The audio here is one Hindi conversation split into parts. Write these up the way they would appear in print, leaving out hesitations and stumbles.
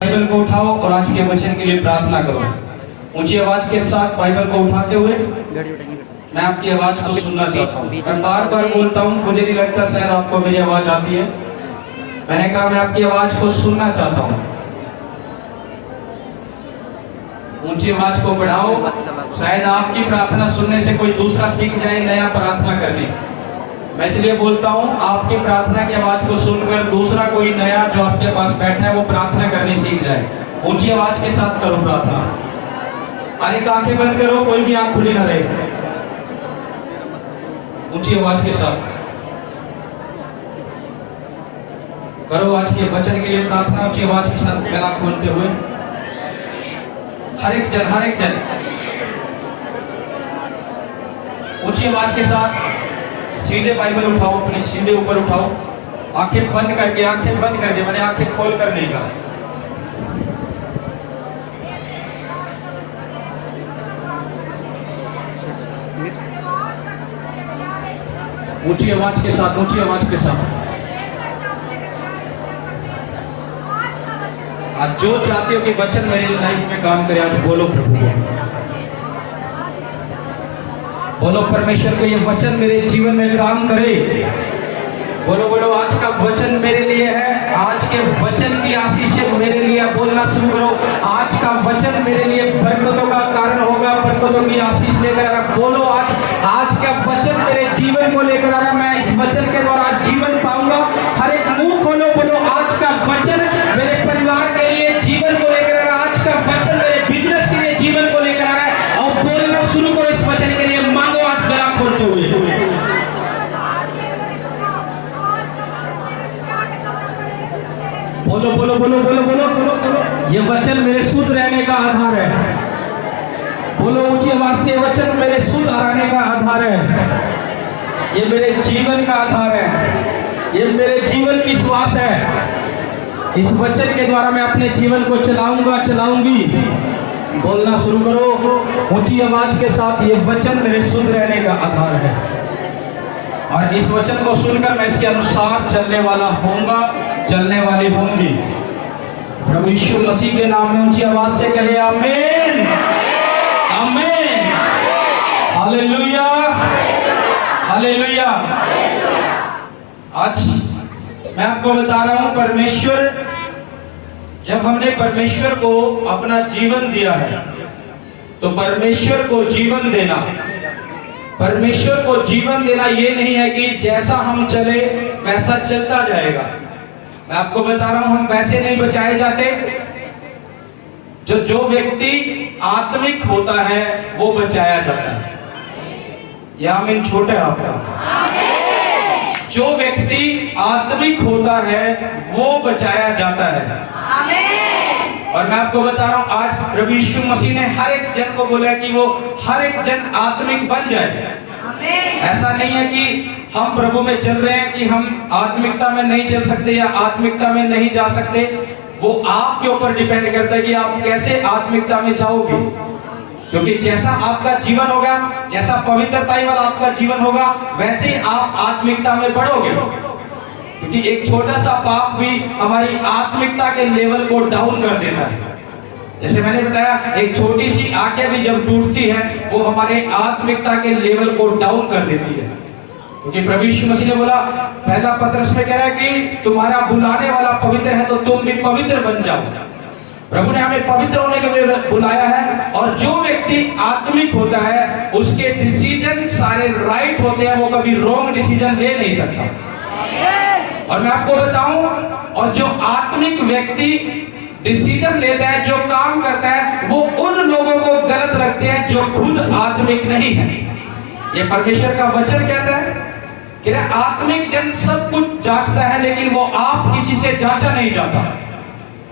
बाइबल को उठाओ और आज के वचन के लिए प्रार्थना करो। ऊंची आवाज के साथ बाइबल को उठाते हुए मैं आपकी आवाज को सुनना चाहता हूँ। मैं बार बार बोलता हूँ, मुझे नहीं लगता शायद आपको मेरी आवाज आती है। मैंने कहा मैं आपकी आवाज को सुनना चाहता हूँ। ऊंची आवाज को बढ़ाओ, शायद आपकी प्रार्थना सुनने से कोई दूसरा सीख जाए नया प्रार्थना करने। मैं इसलिए बोलता हूँ, आपकी प्रार्थना की आवाज को सुनकर दूसरा कोई नया जो आपके पास बैठा है वो प्रार्थना करनी सीख जाए। ऊंची आवाज के साथ करो प्रार्थना। अरे आंखें बंद करो, कोई भी आंख खुली ना रहे। ऊंची आवाज के साथ करो आज के वचन के लिए प्रार्थना। ऊंची आवाज के साथ गला खोलते हुए हर एक जन ऊंची आवाज के साथ सीधे बाइबल उठाओ, अपने सीधे ऊपर उठाओ, आंखें बंद करके मैंने आंखें खोल कर नहीं कहा। ऊंची आवाज के साथ आज जो चाहते हो कि वचन मेरी लाइफ में काम करे, आज बोलो प्रभु को, बोलो परमेश्वर को ये वचन मेरे जीवन में काम करे। बोलो बोलो, आज का वचन मेरे लिए है। आज के वचन की आशीष मेरे लिए। बोलना शुरू करो, आज का वचन मेरे लिए बरकतों का कारण होगा, बरकतों की आशीष लेकर आ रहा। बोलो, आज का वचन मेरे जीवन को लेकर आ रहा। मैं इस वचन के द्वारा जीवन पाऊंगा। हर एक मुंह खोलो, बोलो आज का वचन मेरे परिवार के लिए जीवन को लेकर आ रहा। आज का वचन मेरे बिजनेस के लिए जीवन को लेकर आ रहा है। और बोलना शुरू करो इस वचन के लिए। मांगो आज गला खोलते हुए। बोलो बोलो बोलो बोलो बोलो बोलो, ये वचन मेरे शुद्ध रहने का आधार है। बोलो ऊंची आवाज से, वचन मेरे शुद्ध रहने का आधार है। ये मेरे जीवन का आधार है। ये मेरे जीवन की श्वास है। इस वचन के द्वारा मैं अपने जीवन को चलाऊंगी। बोलना शुरू करो ऊंची आवाज के साथ, ये वचन मेरे शुद्ध रहने का आधार है। और इस वचन को सुनकर मैं इसके अनुसार चलने वाला होऊंगा, चलने वाली होंगी। प्रभु यीशु मसीह के नाम में ऊंची आवाज से कहे आमीन, आमीन, हालेलुया, हालेलुया। आज मैं आपको बता रहा हूं, परमेश्वर, जब हमने परमेश्वर को अपना जीवन दिया है तो परमेश्वर को जीवन देना, परमेश्वर को जीवन देना ये नहीं है कि जैसा हम चले वैसा चलता जाएगा। मैं आपको बता रहा हूं, हम वैसे नहीं बचाए जाते। जो व्यक्ति आत्मिक होता है वो बचाया जाता है। या आमीन छोटे आपका। जो व्यक्ति आत्मिक होता है वो बचाया जाता है। और मैं आपको बता रहा हूं, आज प्रभु यीशु मसीह ने हर एक जन को बोला कि वो हर एक जन आत्मिक बन जाए। ऐसा नहीं है कि हम प्रभु में चल रहे हैं कि हम आत्मिकता में नहीं चल सकते या आत्मिकता में नहीं जा सकते। वो आपके ऊपर डिपेंड करता है कि आप कैसे आत्मिकता में जाओगे। क्योंकि जैसा आपका जीवन होगा, जैसा पवित्रता वाला आपका जीवन होगा, वैसे आप आत्मिकता में बढ़ोगे। क्योंकि एक छोटा सा पाप भी हमारी आत्मिकता के लेवल को डाउन कर देता है। जैसे मैंने बताया, एक छोटी सी आज्ञा भी जब टूटती है वो हमारे आत्मिकता के लेवल को डाउन कर देती है। क्योंकि प्रभु यीशु मसीह ने बोला, पहला पत्रस में कह रहा है कि तुम्हारा बुलाने वाला पवित्र है तो तुम भी पवित्र बन जाओ। प्रभु ने हमें पवित्र होने के लिए बुलाया है। और जो व्यक्ति आत्मिक होता है उसके डिसीजन सारे राइट होते हैं, वो कभी रॉन्ग डिसीजन ले नहीं सकता। और मैं आपको बताऊं, और जो आत्मिक व्यक्ति डिसीजन लेता है, जो काम करता है, वो उन लोगों को गलत रखते हैं जो खुद आत्मिक नहीं है। ये परमेश्वर का वचन कहता है कि आत्मिक जन सब कुछ जांचता है, लेकिन वो आप किसी से जांचा नहीं जाता।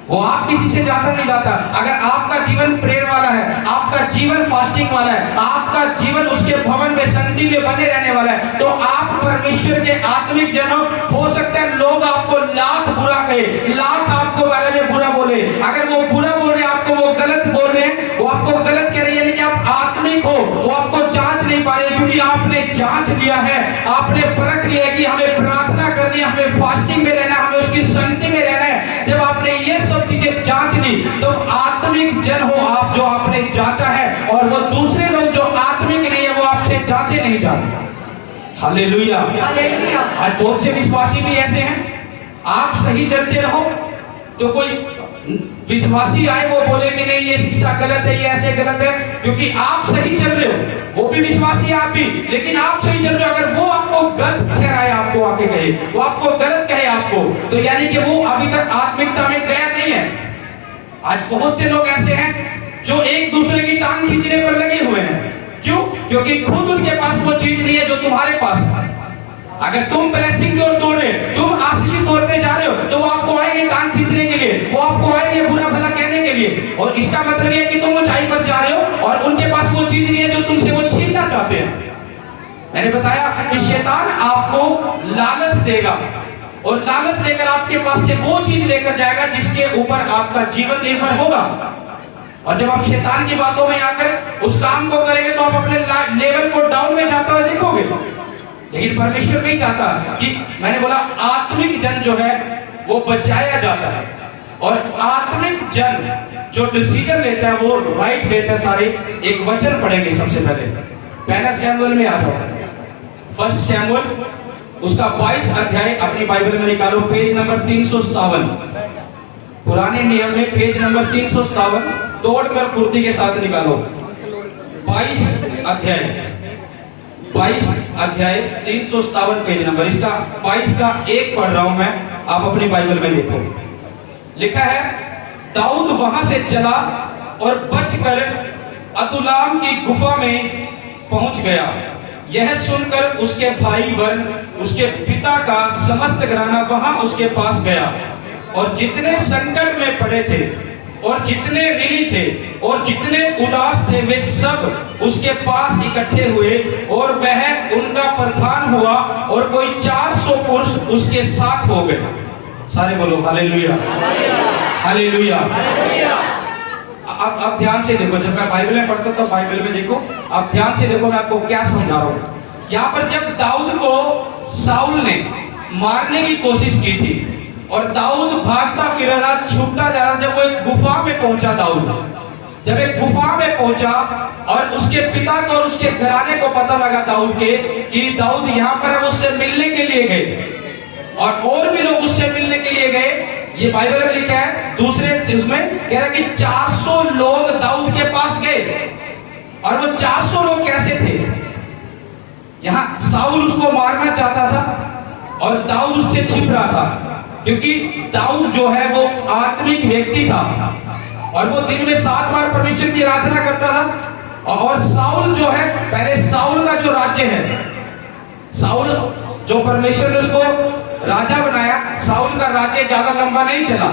वो आप किसी से जाता नहीं जाता। अगर आपका जीवन प्रेयर वाला है, आपका जीवन फास्टिंग वाला है, आपका जीवन उसके भवन में शांति में बने रहने वाला है, तो आप परमेश्वर के आत्मिक जनों। हो सकता है लोग आपको लाख बुरा कहे, लाख आपको बारे में बुरा बोले। अगर वो बुरा बोल रहे, आपको वो गलत बोल रहे हैं, वो आपको गलत कह रहे हैं, लेकिन आप आत्मिक हो, वो आपको जांच नहीं पा रहे, क्योंकि आपने जांच लिया है, आपने परख लिया कि हमें प्रार्थना करनी है, हमें फास्टिंग में रहना, हमें उसकी शांति में रहना है। जब आपने ये सब चीजें जांच तो आत्मिक जन हो आप, जो आपने जांचा है, और वो दूसरे लोग जो आत्मिक नहीं है वो आपसे जांचे नहीं जाते। हालेलुया। आज बहुत से विश्वासी भी ऐसे हैं, आप सही चलते रहो तो कोई विश्वासी आए वो बोले कि नहीं ये शिक्षा गलत है, ये ऐसे गलत है, क्योंकि आप सही चल रहे हो। वो भी विश्वासी आप भी, लेकिन आप सही चल रहे हो, अगर वो आपको गलत ठहराए, आपको आके कहे, वो आपको गलत कहे आपको, तो यानी कि वो अभी तक आत्मिकता में गया नहीं है। आज बहुत से लोग ऐसे हैं जो एक दूसरे की टांग खींचने पर लगे हुए हैं। क्यों? क्योंकि खुद उनके पास वो चीज नहीं है जो तुम्हारे पास है। अगर तुम ब्लेसिंग की ओर दौड़ रहे, तुम आशीषित होते जा रहे हो, तो वो आपको आएंगे टांग खींचने के लिए, वो आपको आएंगे बुरा भला कहने के लिए, और इसका मतलब ये है कि तुम ऊंचाई पर जा रहे हो और उनके पास वो चीज नहीं है जो तुमसे वो छीनना चाहते हैं। मैंने बताया कि शैतान आपको लालच देगा, और लालच देकर आपके पास से वो चीज लेकर जाएगा जिसके ऊपर आपका जीवन निर्भर होगा। और जब आप शैतान की बातों में आकर उस काम को करेंगे तो आप अपने लेवल को डाउन में जाता हुआ देखोगे। लेकिन परमेश्वर नहीं चाहता कि, मैंने बोला आत्मिक जन जो है वो बचाया जाता है, और आत्मिक जन जो डिसीजन लेता है वो राइट लेता है सारे। एक वचन पढ़ेंगे सबसे पहले, पहला शमूएल में आ जाओ, फर्स्ट शमूएल उसका 22 अध्याय अपनी बाइबल में निकालो, पेज नंबर 357। पुराने नियम में पेज नंबर 357 तोड़कर फुर्ती के साथ निकालो। 22 अध्याय 357 पेज नंबर, इसका 22 का 1 पढ़ रहा हूं मैं, आप अपनी बाइबल में देखो। लिखा है, दाऊद वहां से चला और बचकर अदुल्लाम की गुफा में पहुंच गया। यह सुनकर उसके भाई वन, उसके पिता का समस्त घराना वहां उसके पास गया, और जितने संकट में पड़े थे और जितने ऋणी थे और जितने उदास थे वे सब उसके पास इकट्ठे हुए, और वह उनका प्रधान हुआ, और कोई 400 पुरुष उसके साथ हो गए। सारे बोलो हालेलुया, हालेलुया। अब ध्यान से देखो, जब मैं बाइबल में पढ़ता हूं तो बाइबल में देखो, अब ध्यान से देखो मैं आपको क्या समझा रहा हूं। यहाँ पर जब दाऊद को साउल ने मारने की कोशिश की थी और दाऊद भागता फिर रहा, छुपता जा रहा, जब वो एक गुफा में पहुंचा, दाऊद जब एक गुफा में पहुंचा और उसके पिता को और उसके घराने को पता लगा दाऊद के कि दाऊद यहाँ पर है, वो उससे मिलने के लिए गए, और भी लोग उससे मिलने के लिए गए। ये बाइबल में लिखा है, दूसरे उसमें कह रहा है कि 400 लोग दाऊद के पास गए, और वो 400 लोग कैसे थे? यहाँ साउल उसको मारना चाहता था और दाऊद उससे छिप रहा था, क्योंकि दाऊद जो है वो आत्मिक व्यक्ति था, और वो दिन में 7 बार परमेश्वर की आराधना करता था। और साउल जो है, पहले साउल का जो राज्य है, साउल जो परमेश्वर ने उसको राजा बनाया, साउल का राज्य ज्यादा लंबा नहीं चला,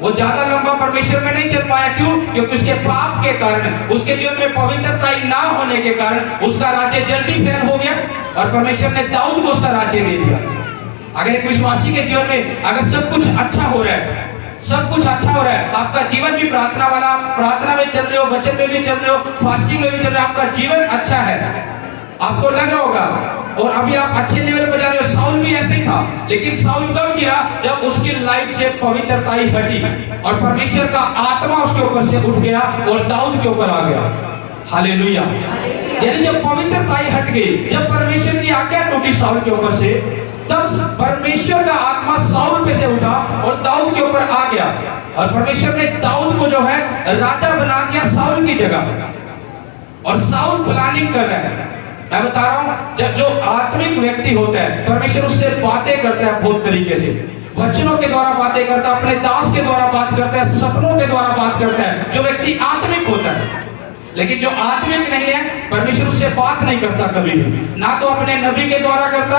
वो ज्यादा लंबा परमेश्वर में नहीं चल पाया। क्यों? क्योंकि उसके पाप के कारण, उसके जीवन में पवित्रता ना होने के कारण उसका राज्य जल्दी फैल हो गया, और परमेश्वर ने दाऊद को उसका राज्य दे दिया। अगर एक विश्वासी के जीवन में अगर सब कुछ अच्छा हो रहा है, सब कुछ अच्छा हो रहा है, आपका जीवन भी प्रार्थना वाला, प्रार्थना में चल रहे हो, वचन में भी चल रहे हो, फास्टिंग में भी चल रहे हो, आपका जीवन अच्छा है, आपको लग रहा होगा, और अभी आप अच्छे लेवल पर जा रहे हो। साउल भी ऐसे ही था, लेकिन साउल कब गिरा? जब उसकी लाइफ से पवित्रता ही हटी और परमेश्वर का आत्मा उसके ऊपर से उठ गया और दाऊद के ऊपर आ गया। हालेलुया। यानी जब पवित्रता ही हट गई, जब परमेश्वर की आज्ञा टूटी साउल के ऊपर से, तब परमेश्वर का आत्मा साउल पे से उठा और दाऊद के ऊपर आ गया, और परमेश्वर ने दाऊद को जो है राजा बना दिया साउल की जगह। और साउल प्लानिंग कर रहा है, मैं बता रहा हूं, जब जो आत्मिक व्यक्ति होता है, परमेश्वर उससे बातें करता है बहुत तरीके से, वचनों के द्वारा बातें करता है, अपने दास के द्वारा बात करता है, सपनों के द्वारा बात करता है, जो व्यक्ति आत्मिक होता है। लेकिन जो आत्मिक नहीं है, परमेश्वर उससे बात नहीं करता कभी भी, ना तो अपने नबी के द्वारा करता,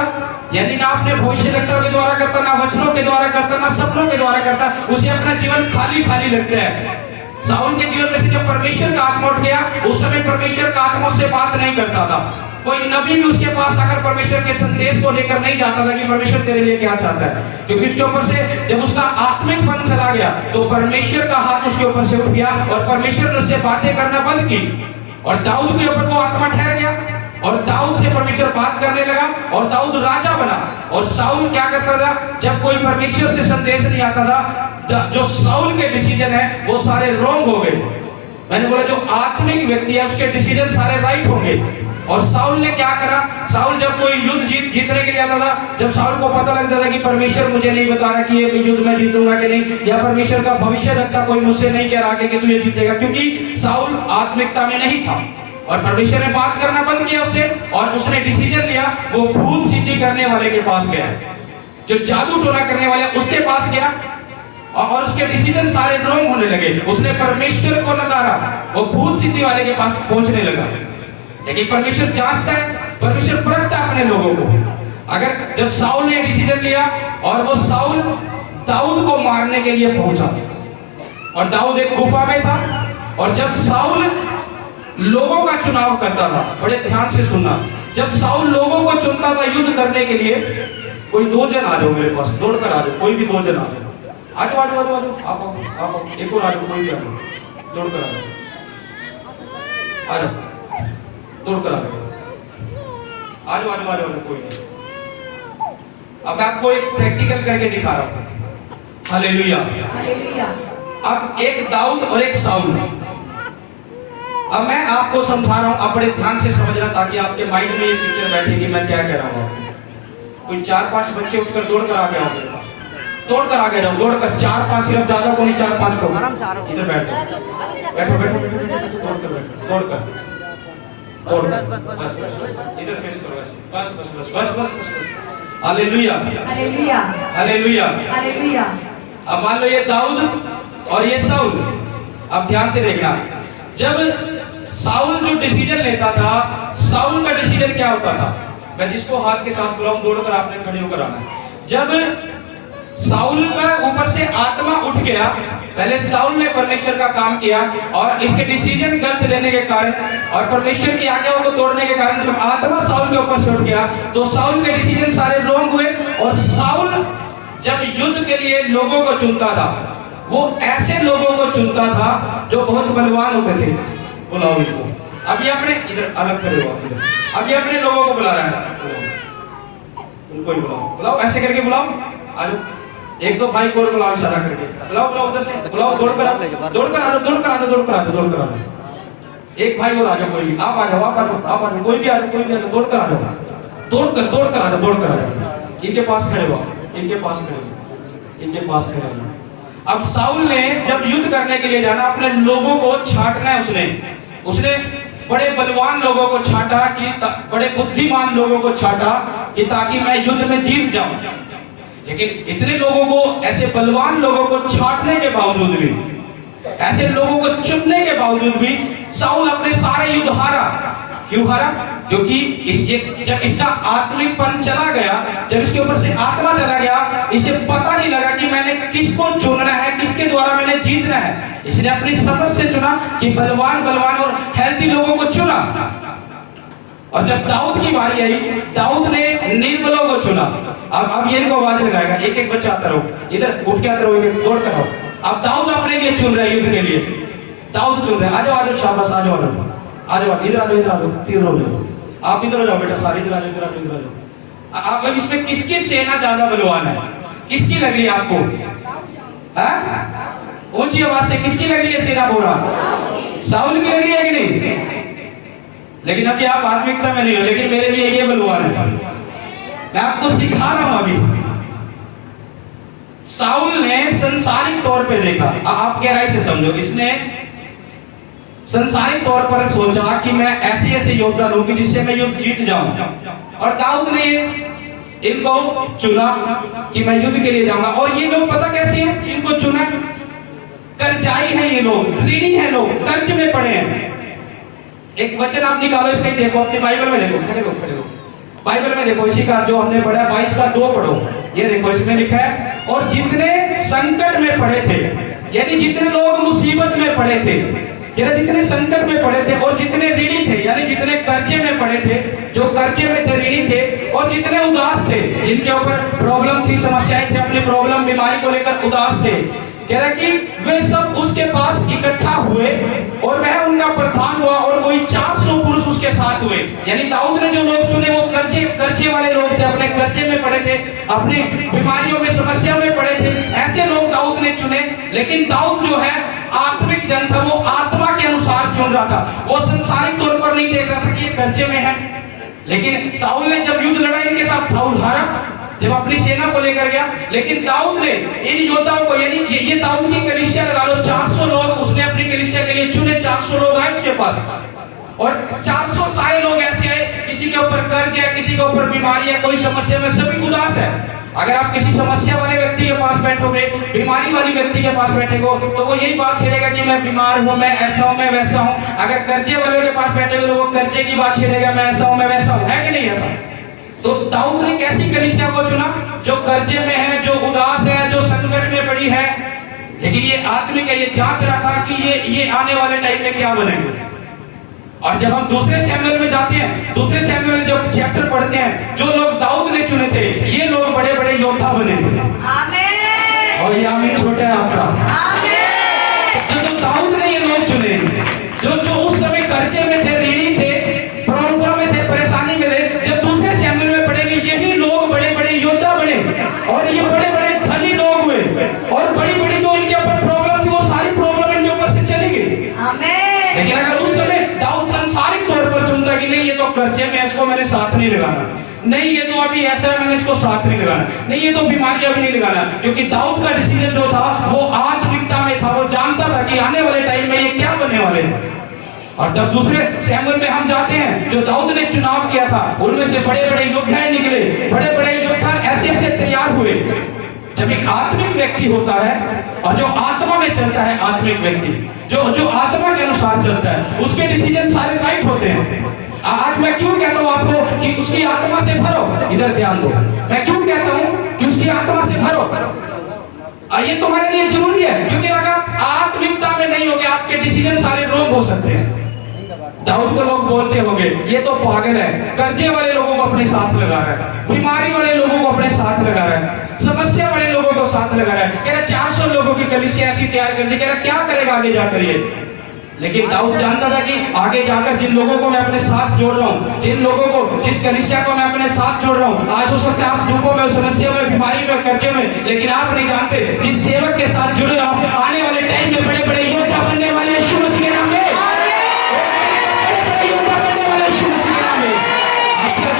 यानी ना अपने भविष्यवक्ताओं के द्वारा करता, ना वचनों के द्वारा करता, ना सपनों के द्वारा करता। उसे अपना जीवन खाली खाली लगता है। साउल के जीवन में से जब परमेश्वर का आत्मा उठ गया, उस समय परमेश्वर का आत्मा उससे बात नहीं करता था। कोई नबी भी उसके पास आकर परमेश्वर के संदेश को लेकर नहीं जाता था कि परमेश्वर तेरे लिए क्या चाहता है, क्योंकि उसके ऊपर से जब उसका आत्मिक मन चला गया तो परमेश्वर का हाथ उसके ऊपर से उठ गया और परमेश्वर ने उससे बातें करना बंद की, और दाऊद के ऊपर वो आत्मा ठहर गया। और दाऊद से परमेश्वर बात करने लगा और दाऊद राजा बना। और शाऊल क्या करता था, जब कोई परमेश्वर से संदेश नहीं आता था, जो शाऊल के डिसीजन है वो सारे रॉन्ग हो गए। मैंने बोला जो आत्मिक व्यक्ति है उसके डिसीजन सारे राइट होंगे। और शाऊल ने क्या करा, शाऊल जब कोई युद्ध जीतने के लिए आता था, जब शाऊल को पता लगता था कि परमेश्वर मुझे नहीं बता रहा कि ये युद्ध मैं जीतूंगा कि नहीं, या परमेश्वर का भविष्य रखता कोई मुझसे नहीं कह रहा कि तू ये जीतेगा, क्योंकि शाऊल आत्मिकता में नहीं था और परमेश्वर ने बात करना बंद किया उससे, और उसने डिसीजन लिया, वो भूत सिद्धि करने वाले के पास गया, जो जादू टोना करने वाला उसके पास गया, और उसके डिसीजन सारे रॉन्ग होने लगे। उसने परमेश्वर को नकारा, वो भूत सिद्धि वाले के पास पहुंचने लगा। लेकिन परमेश्वर जांचता है, परमेश्वर परखता है अपने लोगों को। अगर जब शाऊल ने डिसीजन लिया और वो शाऊल दाऊद को मारने के लिए पहुंचा, और दाऊद एक गुफा में था, और जब शाऊल लोगों का चुनाव करता था, बड़े ध्यान से सुनना, जब शाऊल लोगों को चुनता था युद्ध करने के लिए, कोई दो जन आ जाओ मेरे पास, दौड़कर आ जाओ, कोई भी दो जन आ जाओ, आ जाओ आ जाओ आ जाओ, आप एक और आ जाओ, कोई भी आ जाओ, दौड़कर आ जाओ, आ जाओ, दौड़कर आ जाओ, आ जाओ आ जाओ, कोई नहीं। अब मैं आपको एक प्रैक्टिकल करके दिखा रहा हूँ। हालेलुया। अब एक दाऊद और एक शाऊल। अब मैं आपको समझा रहा हूँ, आप बड़े ध्यान से समझना ताकि आपके माइंड में ये पिक्चर बैठे कि मैं क्या कह रहा हूँ। कोई 4-5 बच्चे उठकर दौड़कर आ गया, दौड़कर आ गए, दौड़कर 4-5, सिर्फ ज्यादा को नहीं, 4-5 को, इधर बैठ जाओ, बैठो बैठो, दौड़कर इधर फेस करो, बस बस बस बस बस बस। Hallelujah hallelujah hallelujah hallelujah. अब मान लो ये दाऊद और ये शाऊल। अब ध्यान से देखना, जब शाऊल जो डिसीजन लेता था, शाऊल का डिसीजन क्या होता था, मैं जिसको हाथ के साथ बुलाऊं दौड़कर आपने खड़े होकर आना। जब शाऊल का ऊपर से आत्मा उठ गया, पहले शाऊल ने परमेश्वर का काम किया और इसके डिसीजन गलत लेने के कारण और परमेश्वर की आज्ञाओं को तोड़ने के कारण जब आत्मा शाऊल के ऊपर से उठ गया तो शाऊल के डिसीजन सारे रॉन्ग हुए। और शाऊल जब युद्ध के लिए लोगों को चुनता था, वो ऐसे लोगों को चुनता था जो बहुत बलवान होते थे। बुलाओ इनको, अभी अपने इधर अलग खड़े हो, अभी अपने लोगों को बुला रहा है, उनको ही बुलाओ, बुलाओ ऐसे करके बुलाओ, आलो एक दो भाई को बुलाओ, इशारा करके बुलाओ, बुलाओ उधर से बुलाओ, दौड़कर आ जाओ, दौड़कर आ जाओ, दौड़कर आ जाओ, दौड़कर आ जाओ, दौड़कर आ जाओ, एक भाई और आ जाओ, कोई भी आप आ जाओ, आप आ जाओ, आप आ जाओ, कोई भी आ जाओ, कोई भी आ जाओ, दौड़कर आ जाओ, दौड़कर दौड़कर आ जाओ, दौड़कर आ जाओ, इनके पास खड़े हो, इनके पास खड़े हो, इनके पास खड़े हो। अब शाऊल ने जब युद्ध करने के लिए जाना, अपने लोगों को छांटना है, उसने बड़े बलवान लोगों को छांटा, कि बड़े बुद्धिमान लोगों को छांटा कि ताकि मैं युद्ध में जीत जाऊं। लेकिन इतने लोगों को, ऐसे बलवान लोगों को छांटने के बावजूद भी, ऐसे लोगों को चुनने के बावजूद भी शाऊल अपने सारे युद्ध हारा। क्यों हारा? क्योंकि जब इसका आत्मिकपन चला गया, जब इसके ऊपर से आत्मा चला गया, इसे पता नहीं लगा कि मैंने किसको चुनना है, किसके द्वारा मैंने जीतना है। इसने अपनी समझ से चुना कि बलवान और हेल्थी लोगों को चुना। और जब दाऊद की बारी आई, दाऊद ने निर्बलों को चुना। अब ये इनको आवाज लगाएगा, एक एक बच्चा आता रहो, इधर उठ के आता रहो, दौड़ कर आओ। अब दाऊद अपने लिए चुन रहे, युद्ध के लिए दाऊद चुन रहे। आ जाओ आ जाओ, शाबाश, आ जाओ आ जाओ, आ जाओ, इधर आ जाओ, इधर आ जाओ, तीर हो जाओ, आप इधर हो जाओ बेटा, सारे इधर आ जाओ, इधर आ जाओ, इधर आ जाओ। अब इसमें किसकी सेना ज्यादा बलवान है, किसकी लग रही है आपको? ऊंची आवाज से किसकी लग रही है सेना? पूरा शाऊल की लग रही है कि नहीं? लेकिन अभी आप आत्मिकता में नहीं हो, लेकिन मेरे लिए ये बलवान है। मैं आपको सिखा रहा हूं। अभी शाऊल ने संसारिक तौर पे देखा, आप गहराई से समझो, इसने संसारिक तौर पर सोचा कि मैं ऐसे ऐसे योद्धा लूं कि जिससे मैं युद्ध जीत जाऊं। और दाऊद ने इनको चुना कि मैं युद्ध के लिए जाऊंगा। और ये लोग पता कैसे हैं जिनको चुना? कर्जाई हैं ये लोग, ऋणी हैं लोग, कर्ज में पड़े हैं। एक वचन आप निकालो, इसका देखो, अपने बाइबल में देखो, खड़े हो, खड़े हो, बाइबल में देखो, इसी का जो हमने पढ़ा 22 का 2 पढ़ो। ये देखो, इसमें लिखा है, और जितने संकट में पड़े थे, यानी जितने लोग मुसीबत में पड़े थे, यानी जितने संकट में पड़े थे, और जितने ऋणी थे, यानी जितने कर्जे में पड़े थे, जो कर्जे में थे, ऋणी थे, और जितने उदास थे, जिनके ऊपर प्रॉब्लम थी, समस्याएं थी, अपनी प्रॉब्लम बीमारी को लेकर उदास थे, कह रहा कि वे सब उसके पास इकट्ठा हुए और वह उनका प्रधान हुआ और कोई 400 पुरुष उसके साथ साथ हुए। यानी दाऊद ने जो लोग चुने वो कर्जे वाले लोग थे, अपने कर्जे में पड़े थे, अपनी बीमारियों में, समस्या में पड़े थे, ऐसे लोग दाऊद ने चुने। लेकिन दाऊद जो है आत्मिक जन था, वो आत्मा के अनुसार चुन रहा था, वो संसारिक तौर पर नहीं देख रहा था कि ये कर्जे में है। लेकिन साउल ने जब युद्ध लड़ा इनके साथ, साउल हारा जब अपनी सेना को लेकर गया। लेकिन दाऊद ने इन योद्धाओं को, यानी ये दाऊद की कलीसिया लगा लो, 400 लोग उसने अपनी कलीसिया के लिए चुने, 400 लोग आए उसके पास, और 400 सारे लोग ऐसे आए, किसी के ऊपर कर्ज है, किसी के ऊपर बीमारी है, कोई समस्या में, सभी उदास है। अगर आप किसी समस्या वाले व्यक्ति के पास बैठोगे, बीमारी वाली व्यक्ति के पास बैठोगे, तो वो यही बात छेड़ेगा कि मैं बीमार हूं, मैं ऐसा हूं, मैं वैसा हूं। अगर कर्जे वाले के पास बैठोगे तो वो कर्जे की बात छेड़ेगा, मैं ऐसा हूं, मैं वैसा हूं। है कि नहीं ऐसा? तो दाऊद ने कैसी कलीसिया को चुना? जो कर्जे में है, जो उदास है, जो संकट में पड़ी है। लेकिन ये आत्मिक है, ये जांच रहा था कि ये आने वाले टाइम में क्या बनेगा। और जब हम दूसरे सैमुएल में जाते हैं, दूसरे सैमुएल में जब चैप्टर पढ़ते हैं, जो लोग दाऊद ने चुने थे, ये लोग बड़े बड़े योद्धा बने थे। आमीन। और ये आमीन छोटा है आपका। आमीन। जो दाऊद ने ये लोग चुने, जो उस समय कर्जे में थे, ऋणी थे, प्रॉब्लम में थे, परेशानी में थे, जब दूसरे सैमुएल में पढ़ेंगे, यही लोग बड़े बड़े योद्धा बने, और ये बड़े बड़े धनी लोग हुए, और बड़ी बड़ी जो इनके ऊपर प्रॉब्लम थी, वो सारी प्रॉब्लम इनके ऊपर से चली गई। आमीन। लेकिन अगर उस समय दाऊद सांसारिक तौर पर चुनता कि नहीं, ये तो कर्जे में, इसको मैंने साथ नहीं लगाना, नहीं ये तो अभी ऐसा है, मैंने इसको साथ नहीं लगाना, नहीं ये तो बीमारियां भी नहीं लगाना, क्योंकि दाऊद का डिसीजन जो था वो आत्मिकता में था, वो जानता था कि आने वाले टाइम में ये क्या बनने वाले हैं। और जब दूसरे सैमुएल में हम जाते हैं, जो दाऊद ने चुनाव किया था, उनमें से बड़े बड़े योद्धा निकले, बड़े बड़े योद्धा ऐसे ऐसे तैयार हुए। जब एक आत्मिक व्यक्ति होता है और जो आत्मा में चलता है, आत्मिक व्यक्ति जो आत्मा के अनुसार चलता है, उसके डिसीजन सारे राइट होते हैं। आज मैं क्यों कहता हूं आपको कि उसकी आत्मा से भरो, इधर ध्यान दो, मैं क्यों कहता हूं कि उसकी आत्मा से भरो, ये तुम्हारे लिए जरूरी है, क्योंकि अगर आत्मिकता में नहीं होगे, आपके डिसीजन सारे रॉन्ग हो सकते हैं। दाऊद को लोग बोलते होंगे ये तो पागल है, कर्जे वाले लोगों को अपने साथ लगा रहा है, बीमारी वाले लोगों को अपने साथ लगा रहा है, समस्या वाले लोगों को साथ लगा रहा है, कह रहा 400 लोगों की कलीसिया ऐसी तैयार कर दी, कह रहा क्या करेगा आगे जाकर ये। लेकिन दाऊद जानता था कि आगे जाकर जिन लोगों को मैं अपने साथ जोड़ रहा हूँ, जिन लोगों को, जिस कलीसिया को मैं अपने साथ जोड़ रहा हूँ, आज हो सकता है आप दुखों में, समस्या में, बीमारी में, कर्जे में, लेकिन आप नहीं जानते जिस सेवक के साथ जुड़े आप आने वाले टाइम में बड़े बड़े योद्धा बनने वाले हैं। यीशु मसीह के नाम में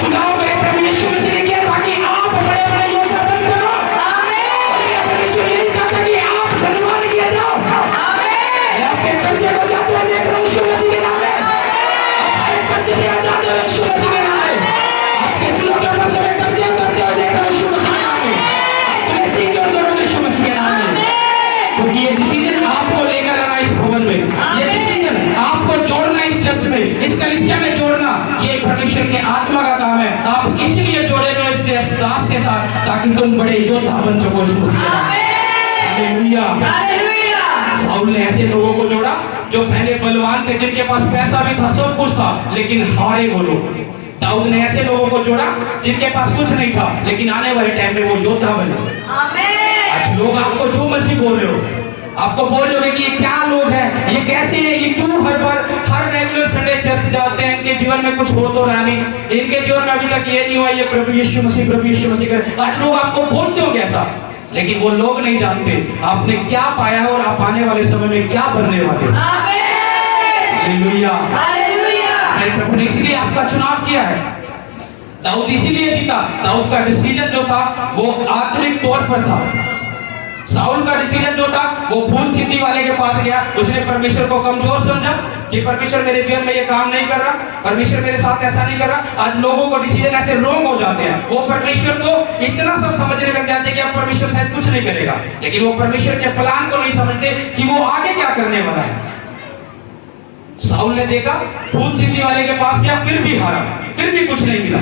चुनाव करें प्रभु यीशु मसीह ने किया ताकि आप बड़े बड़े योद्धा बन सको। आमीन। परमेश्वर यही चाहता है कि आप धन्यवाद किया जाओ। आमीन। मैं आपके कर्जे को जाते हुए देख रहा हूं यीशु मसीह के नाम में। आपके कर्जे से आजाद हो यीशु मसीह के नाम में। आपके सिलों के ऊपर से कर्जे करते हुए देख रहा हूं यीशु मसीह के नाम में। आपके सीनियर लोगों को यीशु मसीह के नाम में। क्योंकि ये डिसीजन आपको लेकर आना इस भवन में, ये डिसीजन आपको जोड़ना इस चर्च में, इस कलीसिया में जोड़ना, ये परमेश्वर के आत्मा का काम है। आप इसलिए जोड़े गए इस दास के साथ ताकि तुम बड़े योद्धा बन सको। Hallelujah, hallelujah. साउल ने ऐसे लोगों को जोड़ा जो पहले बलवान थे, जिनके पास पैसा भी था, सब कुछ था, लेकिन हारे वो लोग। दाऊद ने ऐसे लोगों को जोड़ा जिनके पास कुछ नहीं था, लेकिन आने वाले टाइम में वो योद्धा बने। आज लोग आपको जो मर्जी बोल रहे हो, आपको बोल रहे हो कि ये क्या लोग हैं, ये कैसे हैं, ये क्यों हर रेगुलर संडे चर्च जाते हैं, इनके जीवन में कुछ हो तो रहा नहीं, इनके जीवन में अभी तक ये नहीं हुआ, ये प्रभु यीशु मसीह कर। आज लोग आपको बोलते हो कैसा, लेकिन वो लोग नहीं जानते आपने क्या पाया है और आप आने वाले समय में क्या बनने वाले हो। Hallelujah, hallelujah. मेरे प्रभु ने इसलिए आपका चुनाव किया है। दाऊद इसीलिए जीता। दाऊद का डिसीजन जो था वो आत्मिक तौर पर था। साउल का डिसीजन जो था वो भूल सिद्धि वाले के पास गया, उसने परमेश्वर को कमजोर समझा कि परमेश्वर मेरे जीवन में ये काम नहीं कर रहा, परमेश्वर मेरे साथ ऐसा नहीं कर रहा। आज लोगों को डिसीजन ऐसे रॉन्ग हो जाते हैं, वो परमेश्वर को इतना सा समझने लग जाते हैं कि अब परमेश्वर शायद कुछ नहीं करेगा, लेकिन वो परमेश्वर के प्लान को नहीं समझते कि वो आगे क्या करने वाला है। साउल ने देखा, भूल सिद्धि वाले के पास गया, फिर भी हारा, फिर भी कुछ नहीं मिला,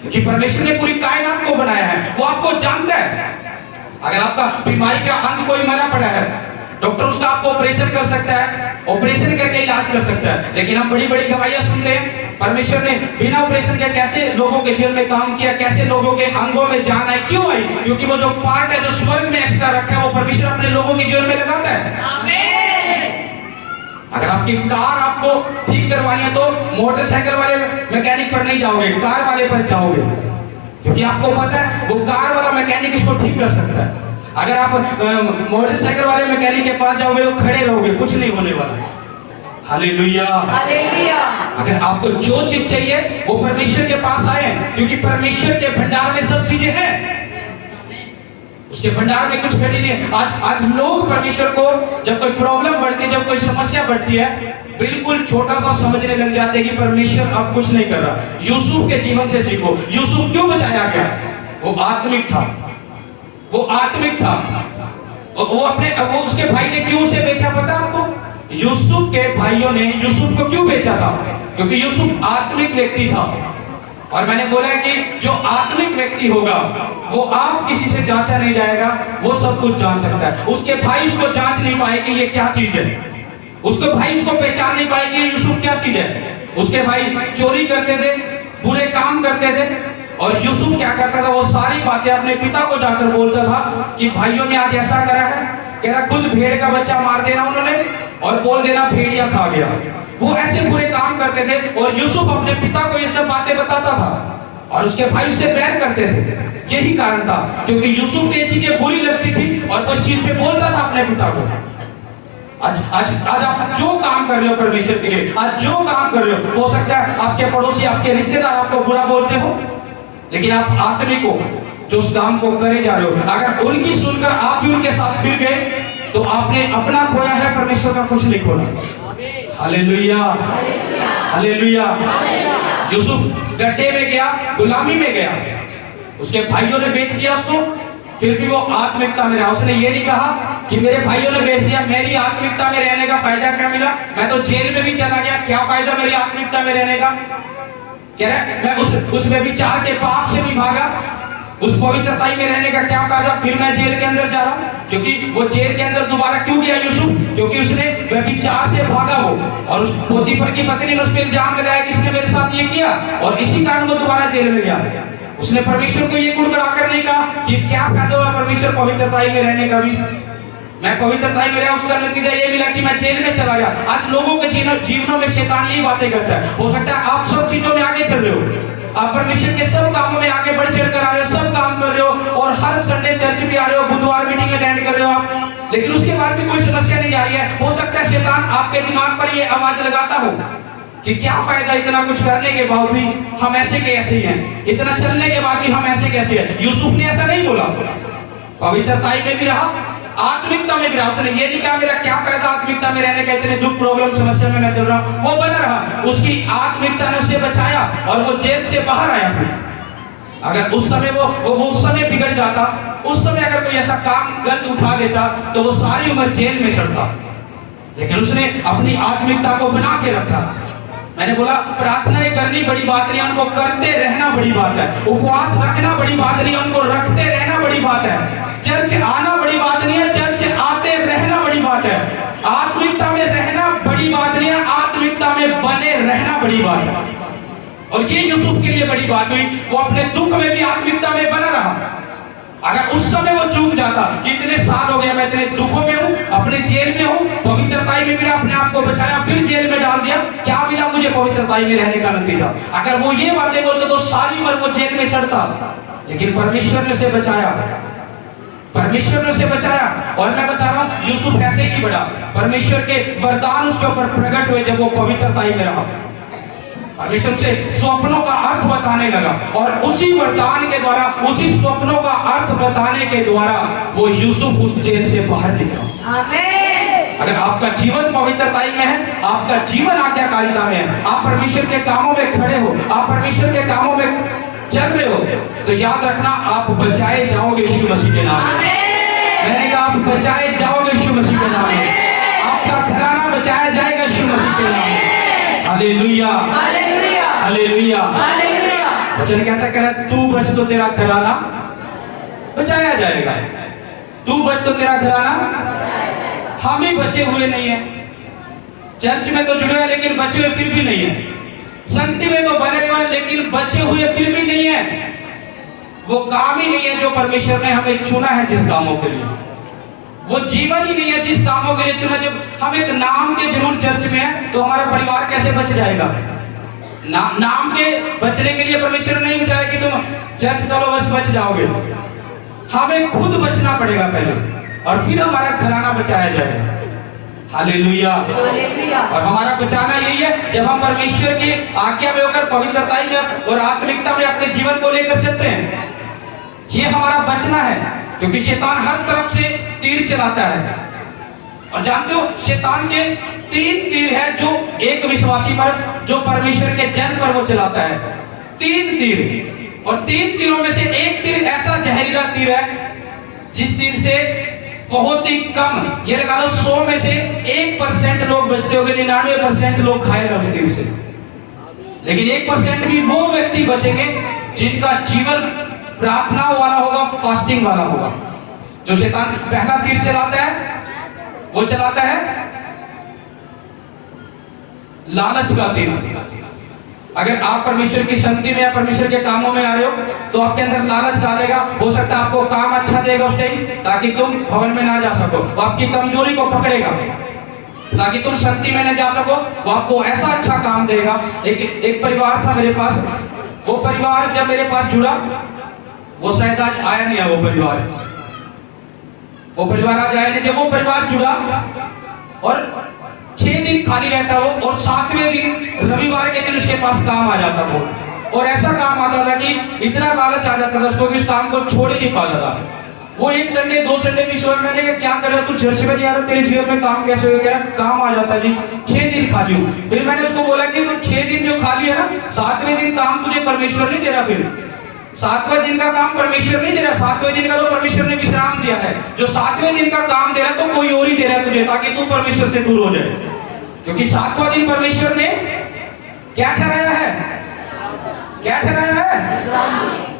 क्योंकि परमेश्वर ने पूरी कायनात को बनाया है, वो आपको जानता है। अगर आपका बीमारी का अंग कोई मरा पड़ा है, डॉक्टर उसका आपको ऑपरेशन कर सकता है, ऑपरेशन करके इलाज कर सकता है, लेकिन हम बड़ी बड़ी गवाहियां सुनते हैं परमेश्वर ने बिना ऑपरेशन के कैसे लोगों के जीवन में काम किया, कैसे लोगों के अंगों में जान आई। क्यों आई? क्योंकि वो जो पार्ट है जो स्वर्ग में एक्स्ट्रा रखा है वो परमेश्वर अपने लोगों के जीवन में लगाता है। आमीन। अगर आपकी कार आपको ठीक करवानी है तो मोटरसाइकिल वाले मैकेनिक पर नहीं जाओगे, कार वाले पर जाओगे, क्योंकि आपको पता है वो कार वाला मैकेनिक इसको ठीक कर सकता है। अगर आप मोटरसाइकिल वाले मैकेनिक के पास जाओगे तो खड़े रहोगे, कुछ नहीं होने वाला। Hallelujah, hallelujah. अगर आपको जो चीज चाहिए वो परमेश्वर के पास आए, क्योंकि परमेश्वर के भंडार में सब चीजें हैं, उसके भंडार में कुछ घटी नहीं है। आज लोग परमेश्वर को जब कोई प्रॉब्लम बढ़ती है, जब कोई समस्या बढ़ती है, बिल्कुल छोटा सा समझने लग जाते हैं कि परमेश्वर अब कुछ नहीं कर रहा। यूसुफ के जीवन से सीखो, यूसुफ क्यों बचाया गया? वो आत्मिक था, वो आत्मिक था। और वो उसके भाई ने क्यों उसे बेचा पता है आपको? यूसुफ के भाइयों ने यूसुफ को क्यों बेचा था? क्योंकि यूसुफ आत्मिक व्यक्ति था। और मैंने बोला कि जो आत्मिक व्यक्ति होगा वो आप किसी से जांचा नहीं जाएगा, वो सब कुछ जांच सकता है। उसके भाई उसको जांच नहीं पाए कि ये क्या चीज है, उसके भाई उसको पहचान नहीं पाए कि यूसुफ क्या चीज है। उसके भाई चोरी करते थे, बुरे काम करते थे, और यूसुफ क्या करता था? वो सारी बातें अपने पिता को जाकर बोलता था कि भाइयों ने आज ऐसा करा है, कह रहा खुद भेड़ का बच्चा मार देना उन्होंने और बोल देना भेड़िया खा गया। वो ऐसे बुरे काम करते थे और यूसुफ अपने पिता को ये सब बातें बताता था और उसके भाई उससे बैर करते थे। यही कारण था क्योंकि यूसुफ को ये चीजें बुरी लगती थी और उस चीज पे बोलता था अपने पिता को। आज आप जो काम कर रहे हो परमेश्वर के लिए, आज जो काम कर रहे हो सकता है आपके पड़ोसी, आपके रिश्तेदार आपको बुरा बोलते हो, लेकिन आप आत्मिक हो जो उस काम को करे जा रहे हो। अगर उनकी सुनकर आप भी उनके साथ फिर गए तो आपने अपना खोया है, परमेश्वर का कुछ नहीं खोला। Hallelujah, hallelujah. यूसुफ गड्ढे में गया, गुलामी में गया, उसके भाइयों ने बेच दिया उसको, फिर भी वो आत्मिकता में रहा। उसने ये नहीं कहा कि मेरे भाइयों ने बेच दिया, मेरी आत्मिकता में रहने का फायदा क्या मिला, मैं तो जेल में भी चला गया, क्या फायदा मेरी आत्मिकता में रहने का। कह रहा है मैं उस व्यभिचार के पाप से भी भागा, उस पवित्रता में रहने का क्या फायदा, फिर मैं जेल के अंदर जा रहा हूं। क्योंकि वो जेल के अंदर दोबारा क्यों गया यूसुफ? क्योंकि उसने व्यभिचार से भागा वो, और उस पोतीफर की पत्नी ने उस पर इल्जाम लगाया कि इसने मेरे साथ ये किया, और इसी कारण वो दोबारा जेल में गया। उसने परमेश्वर को ये गुण कराकर नहीं कहा कि क्या फायदा हुआ परमेश्वर पवित्रता में रहने का भी, मैं पवित्रता में रहा, उसका नतीजा ये मिला कि मैं जेल में चला गया। आज लोगों के जीवनों में शैतान यही बातें करता है। हो सकता है आप सब चीजों में आगे चल रहे हो, आप परमेश्वर के सब कामों में आगे बढ़ चढ़ कर आ रहे हो, सब काम कर रहे हो, और हर संडे चर्च भी आ रहे हो, बुधवार मीटिंग अटेंड कर रहे हो आप, लेकिन उसके बाद भी कोई समस्या नहीं जा रही है। हो सकता है शैतान आपके दिमाग पर ये आवाज लगाता हो कि क्या फायदा इतना कुछ करने के बाद भी हम ऐसे के ऐसे ही हैं, इतना चलने के बाद भी हम ऐसे कैसे हैं। यूसुफ ने ऐसा नहीं बोला, पवित्रता में भी रहा, आत्मिकता में भी रहा। उसने ये नहीं कहा मेरा क्या फायदा आत्मिकता में रहने का, इतने दुख प्रॉब्लम समस्या में मैं चल रहा हूं, वो बना रहा। उसकी आत्मिकता ने उसे बचाया और वो जेल से बाहर आया। फिर अगर उस समय वो उस समय बिगड़ जाता, उस समय अगर कोई ऐसा काम गलत उठा लेता तो वो सारी उम्र जेल में सड़ता, लेकिन उसने अपनी आत्मिकता को बना के रखा। मैंने बोला प्रार्थनाएं करनी बड़ी बात नहीं, उनको करते रहना बड़ी बात है। उपवास रखना बड़ी बात नहीं, उनको रखते रहना बड़ी बात है। चर्च आना बड़ी बात नहीं है, चर्च आते रहना बड़ी बात है। आत्मिकता में रहना बड़ी बात नहीं है, आत्मिकता में बने रहना बड़ी बात है। और ये यूसुफ के लिए बड़ी बात हुई, वो अपने दुख में भी आत्मिकता में बना रहा। अगर उस समय वो चूक जाता कि इतने साल हो गया मैं इतने दुखों में हूं, अपने जेल में हूं, पवित्रताई में भी अपने आप को बचाया, फिर जेल में डाल दिया, क्या मिला मुझे पवित्रताई में रहने का नतीजा? अगर वो ये बातें बोलते तो सारी उम्र वो जेल में सड़ता, लेकिन परमेश्वर ने उसे बचाया, परमेश्वर ने उसे बचाया। और मैं बता रहा हूं यूसुफ ऐसे ही नहीं बढ़ा, परमेश्वर के वरदान उसके ऊपर प्रकट हुए जब वो पवित्रताई में रहा। परमेश्वर से स्वप्नों का अर्थ बताने लगा और उसी वरदान के द्वारा, उसी स्वप्नों का अर्थ बताने के द्वारा वो यूसुफ उस जेल से बाहर निकला। आमीन। अगर आपका जीवन पवित्रताई में है, आपका जीवन आज्ञाकारिता में है, आप परमेश्वर के कामों में खड़े हो, आप परमेश्वर के कामों में चल रहे हो, तो याद रखना आप बचाए जाओगे यीशु मसीह के नाम में। मैंने कहा आप बचाए जाओगे यीशु मसीह के नाम में, आपका घराना बचाया जाएगा यीशु मसीह के नाम में। Hallelujah, hallelujah, hallelujah, hallelujah. वचन कहता है तू बच तो तेरा घराना बचाया जाएगा, तू बच तो तेरा घराना। हम ही बचे हुए नहीं है, चर्च में तो जुड़े हैं लेकिन बचे हुए फिर भी नहीं है, संगति में तो बने हुए हैं लेकिन बचे हुए फिर भी नहीं है। वो काम ही नहीं है जो परमेश्वर ने हमें चुना है जिस कामों के लिए। वो जीवन ही नहीं है जिस कामों के लिए चुना। जब हम एक नाम के जरूर चर्च में हैं तो हमारा परिवार कैसे बच जाएगा? नाम के बचने के लिए परमेश्वर नहीं बचाया कि तुम चर्च चलो बस बच जाओगे। हमें खुद बचना पड़ेगा पहले, और फिर हमारा घराना बचाया जाएगा। हालेलुया। और हमारा बचाना यही है जब हम परमेश्वर की आज्ञा में होकर पवित्रताई में और आत्मिकता में अपने जीवन को लेकर चलते हैं। ये हमारा बचना है, क्योंकि शैतान हर तरफ से तीर चलाता है। और जानते हो शैतान के 3 तीर है जो एक विश्वासी पर, जो परमेश्वर के जन पर वो चलाता है। 3 तीर, और 3 तीरों में से एक तीर ऐसा जहरीला तीर है जिस तीर से बहुत ही कम, ये लगा लो 100 में से 1% लोग बचते होंगे, 99% लोग घायल हैं उस तीर से। लेकिन 1% भी वो व्यक्ति बचेंगे जिनका जीवन प्रार्थना वाला होगा, फास्टिंग वाला होगा। जो शैतान पहला तीर चलाता है वो चलाता है लालच का तीर। अगर आप परमेश्वर की संगति में या परमेश्वर के कामों में आ रहे हो तो आपके अंदर लालच डालेगा। हो सकता है आपको काम अच्छा देगा उस टाइम ताकि तुम भवन में ना जा सको, वो आपकी कमजोरी को पकड़ेगा ताकि तुम संगति में न जा सको। वो आपको ऐसा अच्छा काम देगा। एक परिवार था मेरे पास, वो परिवार जब मेरे पास जुड़ा, वो शायद आज आया नहीं है। वो परिवार आज आया नहीं। जब वो परिवार जुड़ा और 6 दिन खाली रहता वो, और 7वें दिन रविवार के दिन उसके पास काम आ जाता वो। और ऐसा काम आता था कि इतना लालच आ जाता था उसको कि उस काम को छोड़ ही नहीं पाता था। वो 1 संडे 2 संडे भी सोच, मैंने कहा क्या कर रहा तू, चर्च में नहीं आ रहा, तेरे जीवन में काम कैसे हो? कह रहा काम आ जाता जी, 6 दिन खाली हूँ। फिर मैंने उसको बोला कि तू 6 दिन जो खाली है ना, 7वें दिन काम तुझे परमेश्वर नहीं दे रहा। फिर 7वें दिन का काम परमेश्वर नहीं दे रहा। 7वें दिन का तो परमेश्वर ने विश्राम दिया है। जो 7वें दिन का काम दे रहा तो कोई और ही दे रहा है तुझे, ताकि तू परमेश्वर से दूर हो जाए। क्योंकि 7वां दिन परमेश्वर ने क्या ठहराया है? क्या ठहराया है?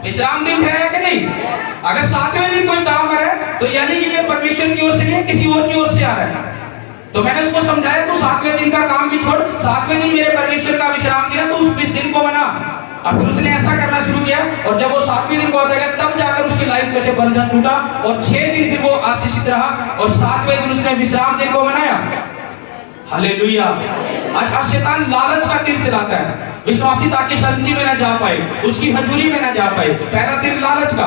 विश्राम दिन ठहराया कि नहीं? अगर 7वें दिन कोई काम आ रहा है तो यानी कि ये परमेश्वर की ओर से नहीं, किसी और की ओर से आ रहा है। तो मैंने उसको समझाया तू 7वें दिन का काम भी छोड़, 7वें दिन मेरे परमेश्वर का विश्राम दिन है, तो उस दिन को मना। और फिर उसने ऐसा करना शुरू किया, और जब वो 7वें दिन को आता है तब जाकर उसकी लाइफ में से बंधन टूटा, और 6 दिन फिर वो आशीषित रहा, और 7वें दिन उसने विश्राम दिन को मनाया। हालेलुया। आज शैतान लालच का तीर चलाता है विश्वासी ताकि संगति में न जा पाए, उसकी हजूरी में न जा पाए। पहला तीर लालच का।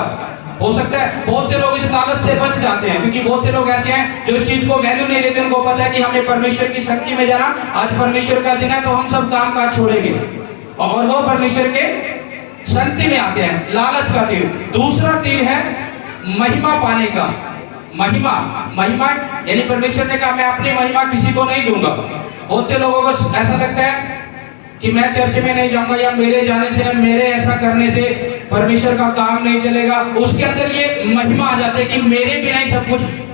हो सकता है बहुत से लोग इस लालच से बच जाते हैं, क्योंकि बहुत से लोग ऐसे हैं जो इस चीज को वैल्यू नहीं देते। उनको पता है कि हमें परमेश्वर की संगति में जाना, आज परमेश्वर का दिन है तो हम सब काम काज छोड़ेंगे, और वो परमेश्वर के संगति में आते हैं। लालच का तीर। दूसरा तीर है महिमा पाने का। महिमा यानी परमेश्वर ने कहा मैं अपनी महिमा किसी को नहीं दूंगा। बहुत से लोगों को ऐसा लगता है कि मैं चर्च में नहीं जाऊंगा, या मेरे जाने से, मेरे ऐसा करने से परमेश्वर का काम नहीं चलेगा। उसके अंदर ये महिमा आ जाती है कि मेरे बिना ही सब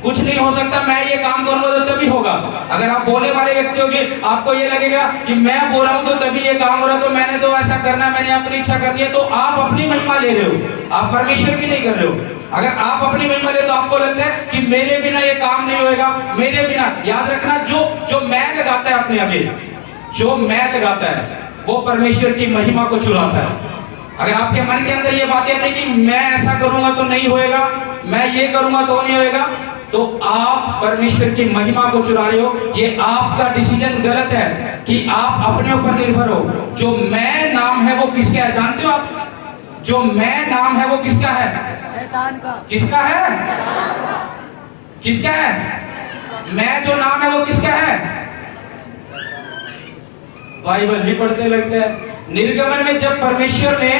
कुछ नहीं हो सकता, मैं ये काम करूंगा तो तभी होगा। अगर आप बोलने वाले व्यक्ति होंगे, आपको ये लगेगा कि मैं बोल रहा हूं तो तभी ये काम हो रहा, तो मैंने तो ऐसा करना, मैंने अपनी इच्छा करनी है, तो आप अपनी महिमा ले रहे हो, आप परमेश्वर की नहीं कर रहे हो। अगर आप अपनी महिमा ले तो आपको लगता है कि मेरे बिना ये काम नहीं होएगा, मेरे बिना। याद रखना, जो मैं लगाता है अपने आगे, जो मैं लगाता है वो परमेश्वर की महिमा को चुराता है। अगर आपके मन के अंदर ये बातें आती है कि मैं ऐसा करूंगा तो नहीं होएगा, मैं ये करूंगा तो नहीं होएगा, तो आप परमेश्वर की महिमा को चुरा रहे हो। ये आपका डिसीजन गलत है कि आप अपने ऊपर निर्भर हो। जो मैं नाम है वो किसका है जानते हो आप? जो मैं नाम है वो किसका है? शैतान का। किसका है? किसका है? मैं जो नाम है वो किसका है? बाइबल ही पढ़ते लगते हैं। निर्गमन में जब परमेश्वर ने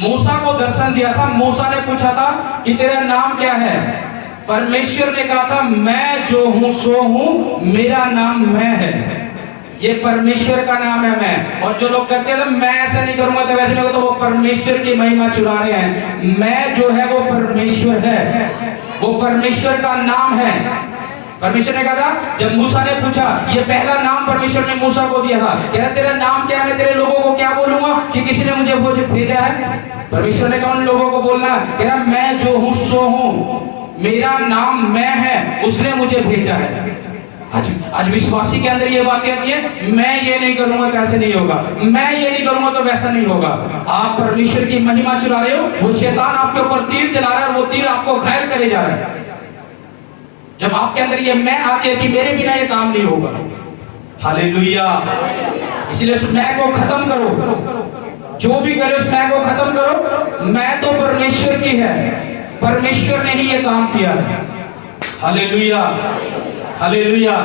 मूसा को दर्शन दिया था, मूसा ने पूछा था कि तेरा नाम क्या है? परमेश्वर ने कहा था मैं जो हूं सो हूं, मेरा नाम मैं है। ये परमेश्वर का नाम है मैं। और जो लोग कहते हैं मैं ऐसा नहीं करूंगा तो वैसे नहीं, तो वो परमेश्वर की महिमा चुरा रहे हैं। मैं जो है वो परमेश्वर है, वो परमेश्वर का नाम है। परमेश्वर ने कहा था, जब मूसा ने पूछा, ये पहला नाम परमेश्वर ने मूसा को दिया था, कह रहा तेरा नाम क्या है? मैं तेरे लोगों को क्या बोलूंगा कि किसी ने मुझे भेजा है? परमेश्वर ने कहा उन लोगों को बोलना, कह रहा मैं जो हूं सो हूं, मेरा नाम मैं है, उसने मुझे भेजा है। आज विश्वासी के अंदर ये बातें आती है, मैं ये नहीं करूंगा कैसे नहीं होगा, मैं ये नहीं करूंगा तो वैसा नहीं होगा। आप परमेश्वर की महिमा चुरा रहे हो, वो शैतान आपके ऊपर तीर चला रहा है, और वो तीर आपको घायल करे जा रहा है। जब आपके अंदर ये मैं आती है कि मेरे बिना ये काम नहीं होगा। हालेलुया। इसलिए उस मैं को खत्म करो, जो भी करे उस मैं को खत्म करो। मैं तो परमेश्वर की है, परमेश्वर ने ही ये काम किया है। Hallelujah, hallelujah.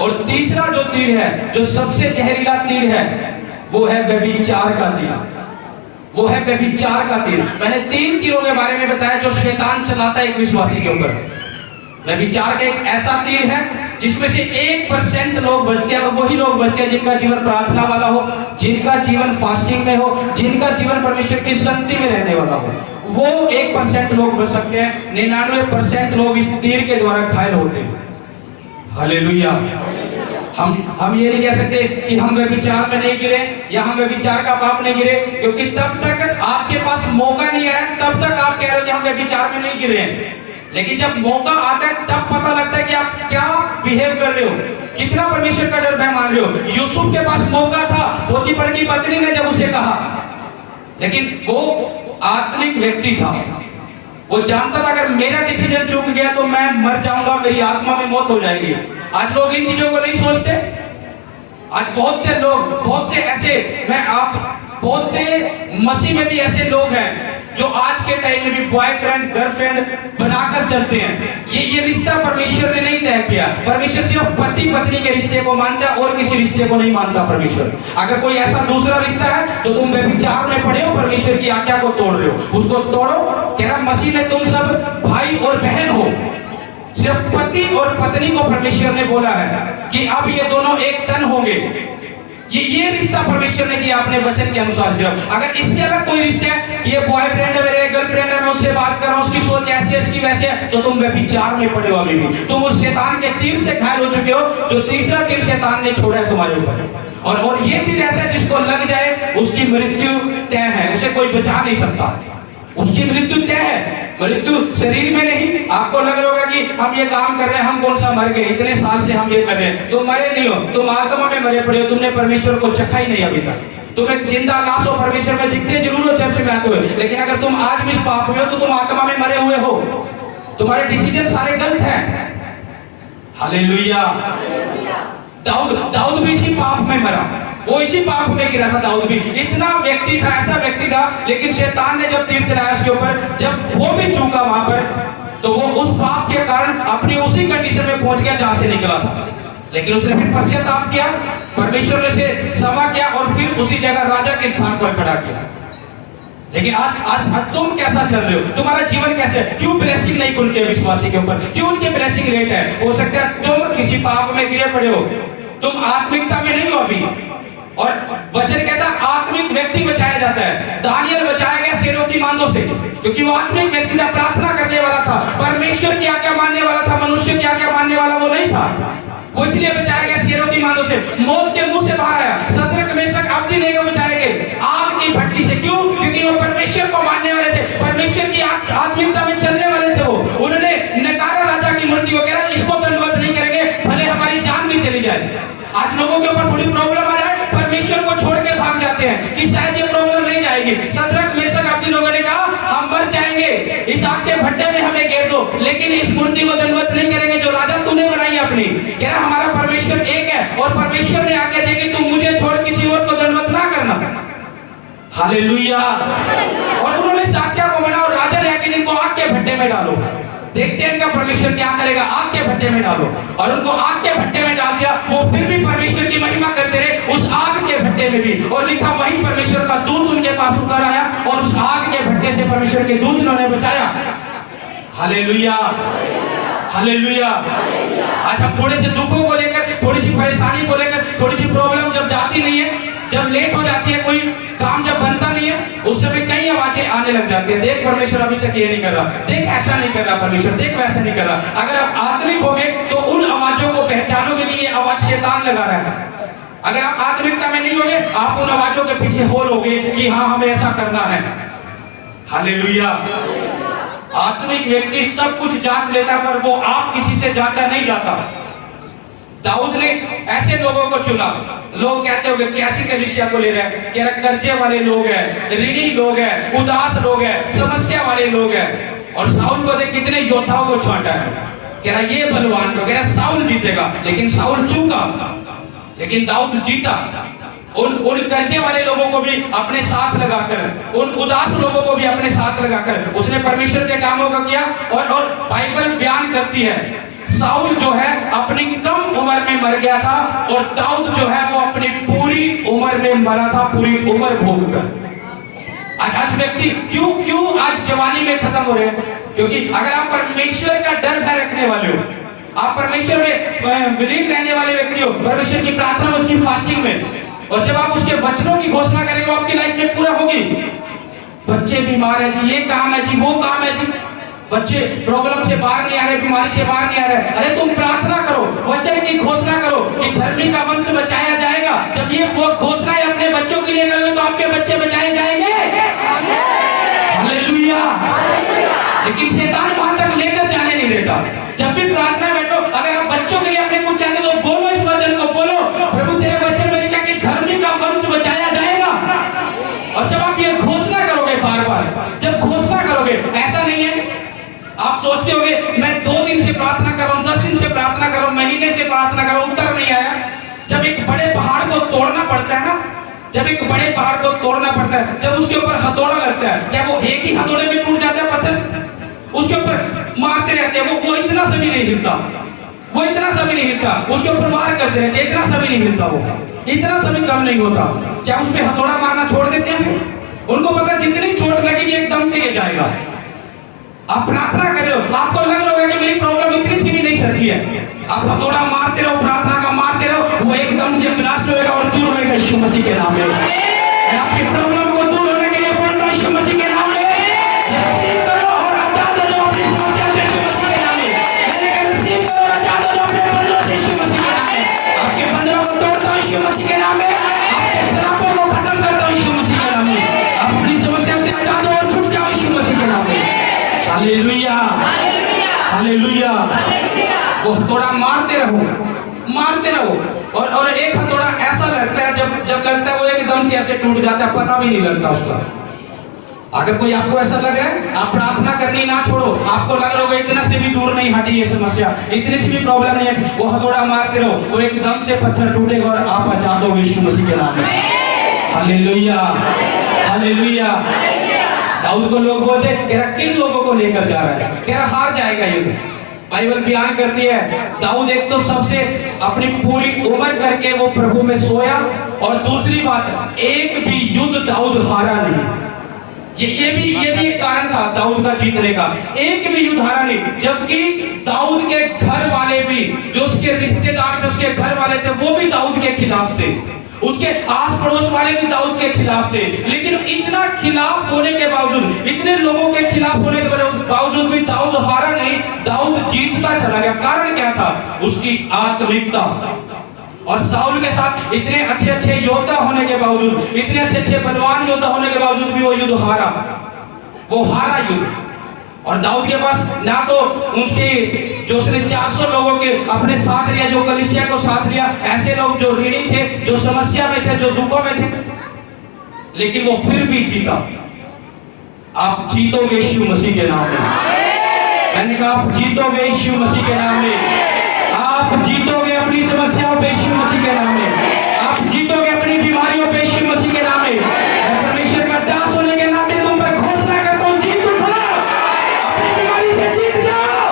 और तीसरा जो तीर है, जो सबसे जहरीला तीर है, वो है व्यभिचार का तीर। वो है व्यभिचार का तीर। मैंने 3 तीरों के बारे में बताया जो शैतान चलाता है एक विश्वासी के ऊपर। व्यभिचार का एक ऐसा तीर है जिसमें से 1% लोग बचते हैं, और वही लोग बचते हैं जिनका जीवन प्रार्थना वाला हो, जिनका जीवन फास्टिंग में हो, जिनका जीवन परमेश्वर की संगति में रहने वाला हो। वो 1% लोग बच सकते हैं, 99% लोग इस तीर के द्वारा घायल होते हैं। हालेलुया। हम ये नहीं कह सकते कि हम व्यभिचार में नहीं गिरे या हम व्यभिचार का पाप नहीं गिरे, क्योंकि तब तक आपके पास मौका नहीं आया, तब तक आप कह रहे हो कि हम व्यभिचार में नहीं गिरे। लेकिन जब मौका आता है तब पता लगता है कि आप क्या बिहेव कर रहे हो, कितना परमेश्वर का डर भय मान रहे हो। यूसुफ के पास मौका था, पोतीफर की पत्नी ने जब उसे कहा, लेकिन वो आत्मिक व्यक्ति था, वो जानता था अगर मेरा डिसीजन चूक गया तो मैं मर जाऊंगा, मेरी आत्मा में मौत हो जाएगी। आज लोग इन चीजों को नहीं सोचते। आज बहुत से लोग, बहुत से ऐसे, बहुत से मसीह में भी ऐसे लोग हैं जो आज के टाइम में भी बॉयफ्रेंड गर्लफ्रेंड बनाकर चलते हैं। ये रिश्ता परमेश्वर ने नहीं तय किया। परमेश्वर सिर्फ पति पत्नी के रिश्ते को मानता है और किसी रिश्ते को नहीं मानता परमेश्वर। अगर कोई ऐसा दूसरा रिश्ता है तो तुम व्यभिचार में पड़े हो, परमेश्वर की आज्ञा को तोड़ रहे हो। उसको तोड़ो। कह रहा मसीह में तुम सब भाई और बहन हो। सिर्फ पति और पत्नी को परमेश्वर ने बोला है कि अब ये दोनों एक तन होंगे। ये रिश्ता परमेश्वर ने किया अपने वचन के अनुसार। सिर्फ अगर इससे अलग कोई रिश्ते है कि ये बॉयफ्रेंड है, मेरे गर्लफ्रेंड है, मैं उससे बात कर रहा हूँ, उसकी सोच ऐसी है, इसकी वैसे है, तो तुम व्यभिचार में पड़े हो। अभी भी तुम उस शैतान के तीर से घायल हो चुके हो, जो तीसरा तीर शैतान ने छोड़ा है तुम्हारे ऊपर। और ये तीर ऐसा है जिसको लग जाए उसकी मृत्यु तय है, उसे कोई बचा नहीं सकता। उसकी मृत्यु तय है, मृत्यु शरीर में नहीं। आपको लग रहा होगा कि हम ये काम कर रहे हैं, हम कौन सा मर गए, इतने साल से हम ये कर रहे हैं। तुम मरे नहीं हो, तुम आत्मा में मरे पड़े हो। तुमने परमेश्वर को चखा ही नहीं अभी तक। तुम एक जिंदा लाश हो, परमेश्वर में दिखते जरूर हो, चर्च में आते हो, लेकिन अगर तुम आज भी इस पाप में हो तो तुम आत्मा में मरे हुए हो। तुम्हारे डिसीजन सारे गलत हैं। हालेलुया। दाऊद भी इसी पाप में मरा, वो इसी पाप में गिरा था। दाऊद भी इतना व्यक्ति था, ऐसा व्यक्ति था, लेकिन शैतान ने जब तीर चलाया उसके ऊपर, जब वो भी चूका वहां पर, तो वो उस पाप के कारण अपनी उसी कंडीशन में पहुंच गया जहां से निकला था। लेकिन उसने फिर पश्चाताप किया, परमेश्वर ने से क्षमा किया और फिर उसी जगह राजा के स्थान पर खड़ा किया। लेकिन आज तुम कैसा चल रहे हो, तुम्हारा जीवन कैसे है? क्यों ब्लेसिंग नहीं खुलती है विश्वासी के ऊपर? क्यों उनकी ब्लेसिंग लेट है? हो सकता है तुम किसी पाप में गिरे पड़े हो, तुम आत्मिकता में नहीं हो अभी। और वचन कहता है आत्मिक व्यक्ति बचाया जाता है। दानियल बचाया गया शेरों की मांदों से, क्योंकि वो आत्मिक व्यक्ति था, प्रार्थना करने वाला था, परमेश्वर की आज्ञा मानने वाला था, मनुष्य की आज्ञा मानने वाला वो नहीं था। वो इसलिए बचाया गया शेरों की मांदों से, मौत के मुंह से बाहर आया। शद्रक मेशक अबेदनगो बचाए गए आग की भट्टी से। क्यों? क्योंकि वो परमेश्वर को मानने वाले थे, परमेश्वर की आत्मिकता में चलने वाले थे। वो उन्होंने नकारा राजा की मूर्ति को, कह रहा इसको दंडवत नहीं करेंगे, भले हमारी जान भी चली जाए। आज लोगों के ऊपर थोड़ी प्रॉब्लम आ जाए, परमेश्वर को छोड़ के भाग जाते हैं कि शायद ये प्रॉब्लम नहीं जाएगी। शद्रक मेशक अबेदनगो ने कहा हम मर जाएंगे, इस आग के भट्टे में हमें घेर दो, लेकिन इस मूर्ति को दंडवत नहीं करेंगे जो राजा तूने बनाई अपनी। कह रहा हमारा परमेश्वर एक है, और परमेश्वर ने आज्ञा दी कि तू मुझे छोड़ किसी और को दंडवत ना करना। हालेलुया। और उन्होंने इस आज्ञा को माना, और राजा ने आके इनको आग के भट्टे में डालो। देखते हैं इनका परमेश्वर क्या करेगा, आग के भट्टे में डालो। और उनको आग के भट्टे में डाल दिया। वो फिर भी परमेश्वर की महिमा करते रहे उस आग के भट्टे में भी। और लिखा वहीं परमेश्वर का दूत उनके पास उतर आया और उस आग के भट्टे से परमेश्वर के दूत उन्होंने बचाया। Hallelujah, hallelujah. आज हम थोड़े से दुखों को लेकर, थोड़ी सी परेशानी को लेकर, थोड़ी सी प्रॉब्लम जब जाती नहीं है, जब लेट हो जाती है, कोई काम जब बनता नहीं है, उस समय कई आवाजें आने लग जाती है। देख परमेश्वर अभी तक ये नहीं कर रहा, देख ऐसा नहीं कर रहा परमेश्वर, देख वैसा नहीं कर रहा। अगर आप आत्मिक होंगे तो उन आवाजों को पहचानोगे नहीं, ये आवाज शैतान लगा रहा है। अगर आप आत्मिकता में नहीं होंगे, आप उन आवाजों के पीछे हो लोगे कि हाँ हमें ऐसा करना है। हालेलुया। आत्मिक व्यक्ति सब कुछ जांच लेता, पर वो आप किसी से जांचा नहीं जाता। दाऊद ने ऐसे लोगों को चुना। लोग कहते होंगे कैसी कलीसिया को ले रहे हैं, कह रहे कर्जे वाले लोग हैं, ऋणी लोग हैं, उदास लोग हैं, समस्या वाले लोग हैं। और साउल को देख कितने योद्धाओं को छांटा है। कह रहा ये बलवान को, कह रहा साउल जीतेगा, लेकिन साउल चूका, लेकिन दाऊद जीता। उन कर्जे वाले लोगों को भी अपने साथ लगाकर, उन उदास लोगों को भी अपने साथ लगाकर उसने परमेश्वर के कामों का किया। और बाइबल बयान करती है साउल जो है अपनी कम उम्र में मर गया था और दाऊद जो है वो अपनी पूरी उम्र में मरा था, पूरी उम्र भोग कर। आज व्यक्ति क्यों आज जवानी में खत्म हो रहे हैं? क्योंकि अगर आप परमेश्वर का डर भय रखने वाले हो, आप परमेश्वर में बिलीव लेने वाले व्यक्ति हो, परमेश्वर की प्रार्थना में, उसकी फास्टिंग में, और जब आप उसके वचनों की घोषणा करेंगे आपकी लाइफ में पूरा होगी। बच्चे बीमार है जी, ये काम है जी, वो काम है जी, बच्चे प्रॉब्लम से बाहर नहीं आ रहे, बीमारी से बाहर नहीं आ रहे, अरे तुम प्रार्थना करो, वचन की घोषणा करो कि धर्मी का वंश बचाया जाएगा। जब ये वो घोषणा अपने बच्चों के लिए करोगे तो आपके बच्चे बचाए जाएंगे। हालेलुया। लेकिन शैतान वहां तक लेकर जाने नहीं देता। जब भी प्रार्थना बैठो, अगर आप बच्चों के लिए अपने कुछ चाहते तो बोलो, इस वचन को बोलो, प्रभु तेरे वचन में लिखा कि धर्मी का वंश बचाया जाएगा। और जब आप ये घोषणा करोगे, बार बार जब घोषणा करोगे, ऐसा नहीं है आप सोचते होगे मैं 2 दिन से प्रार्थना कर रहा हूं, 10 दिन से प्रार्थना कर रहा हूं, महीने से प्रार्थना कर रहा हूं, उत्तर नहीं आया। जब एक बड़े पहाड़ को तोड़ना पड़ता है ना, जब एक बड़े पहाड़ को तोड़ना पड़ता है, जब उसके ऊपर हथौड़ा लगता है, क्या वो एक ही हथौड़े में टूट जाता है पत्थर? उसके ऊपर मारते रहते हैं, वो इतना सा भी नहीं हिलता, वो इतना सा भी नहीं हिलता, उसके ऊपर वार करते रहते हैं, इतना सा भी नहीं हिलता, वो इतना सा भी कम नहीं होता। क्या उस पर हथौड़ा मारना छोड़ देते हैं? उनको पता जितनी चोट लगेगी एकदम से ये जाएगा। आप प्रार्थना कर रहे हो, आपको लग रहा होगा कि मेरी प्रॉब्लम इतनी सी भी नहीं सरकी है, आप हथौड़ा मारते रहो, प्रार्थना का मारते रहो, वो एकदम से ब्लास्ट होएगा और दूर होएगा यीशु मसीह के नाम में। आपकी प्रॉब्लम को दूर होने के लिए बोल रहा हूं यीशु मसीह के नाम में, रिसीव करो और आजाद हो जाओ अपनी समस्या से यीशु मसीह के नाम में। मैंने कहा रिसीव करो और आजाद हो जाओ अपने बंधनों से यीशु मसीह के नाम में। आपके बंधनों को तोड़ता हूं यीशु मसीह के नाम में, आपके शराबों को खत्म करता हूं यीशु मसीह के नाम में। आप अपनी समस्या से आजाद हो और छूट जाओ यीशु मसीह के नाम में। Hallelujah, hallelujah. वो हथौड़ा मारते रहो, मारते रहो, और एक हथौड़ा ऐसा लगता है, जब लगता है वो एकदम से ऐसे टूट जाता है, पता भी नहीं लगता उसका। अगर कोई आपको ऐसा लग रहा है, आप प्रार्थना करनी ना छोड़ो, आपको लग रहा होगा इतना से भी दूर नहीं हटी ये समस्या, इतनी सी भी प्रॉब्लम नहीं है, वो हथौड़ा मारते रहो, वो एकदम से पत्थर टूटेगा और आप आजाद होगे यीशु मसीह के नाम में। Hallelujah, hallelujah. दाऊद को लोग बोलते कह रहा किन लोगों को लेकर जा रहा है, कह रहा हार जाएगा युद्ध। बाइबल बयान करती है दाऊद एक तो सबसे अपनी पूरी उम्र करके वो प्रभु में सोया, और दूसरी बात एक भी युद्ध दाऊद हारा नहीं। ये भी एक कारण था दाऊद का जीतने का, एक भी युद्ध हारा नहीं। जबकि दाऊद के घर वाले भी, जो उसके रिश्तेदार थे, उसके घर वाले थे, वो भी दाऊद के खिलाफ थे, उसके आस पड़ोस वाले भी दाऊद के खिलाफ थे। लेकिन इतना खिलाफ होने के बावजूद, इतने लोगों के खिलाफ होने के बावजूद भी दाऊद हारा नहीं, दाऊद जीतता चला गया। कारण क्या था? उसकी आत्मिकता। और साउल के साथ इतने अच्छे अच्छे योद्धा होने के बावजूद, इतने अच्छे अच्छे बलवान योद्धा होने के बावजूद भी वो युद्ध हारा, वो हारा युद्ध। और दाऊद के पास ना तो उसके जो उसने 400 लोगों के अपने साथ लिया, जो कलीसिया को साथ लिया, ऐसे लोग जो ऋणी थे, जो समस्या में थे, जो दुखों में थे, लेकिन वो फिर भी जीता। आप जीतोगे यीशु मसीह के नाम में। मैंने कहा आप जीतोगे यीशु मसीह के नाम में। आप जीतोगे अपनी समस्याओं पे यीशु मसीह के नाम में। आप जीतोगे अपनी बीमारियों पे यीशु मसीह के नाम में। परमेश्वर का दास होने के नाते तुम पर घोषणा करता हूं, जीत उठो, अपनी बीमारी से जीत जाओ,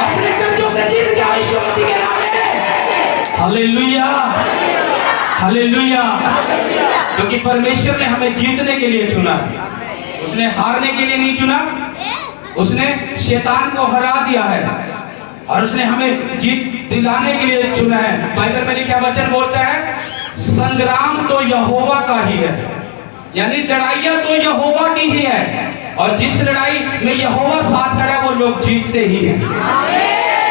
अपने कर्जों से जीत जाओ यीशु मसीह के नाम में। Hallelujah, hallelujah. क्योंकि परमेश्वर ने हमें जीतने के लिए चुना, उसने हारने के लिए नहीं चुना। उसने शैतान को हरा दिया है और उसने हमें जीत दिलाने के लिए चुना है। बाइबल में लिखा वचन बोलता है संग्राम तो यहोवा का ही है, यानी लड़ाइयां तो यहोवा की ही है, और जिस लड़ाई में यहोवा साथ खड़ा वो लोग जीतते ही हैं।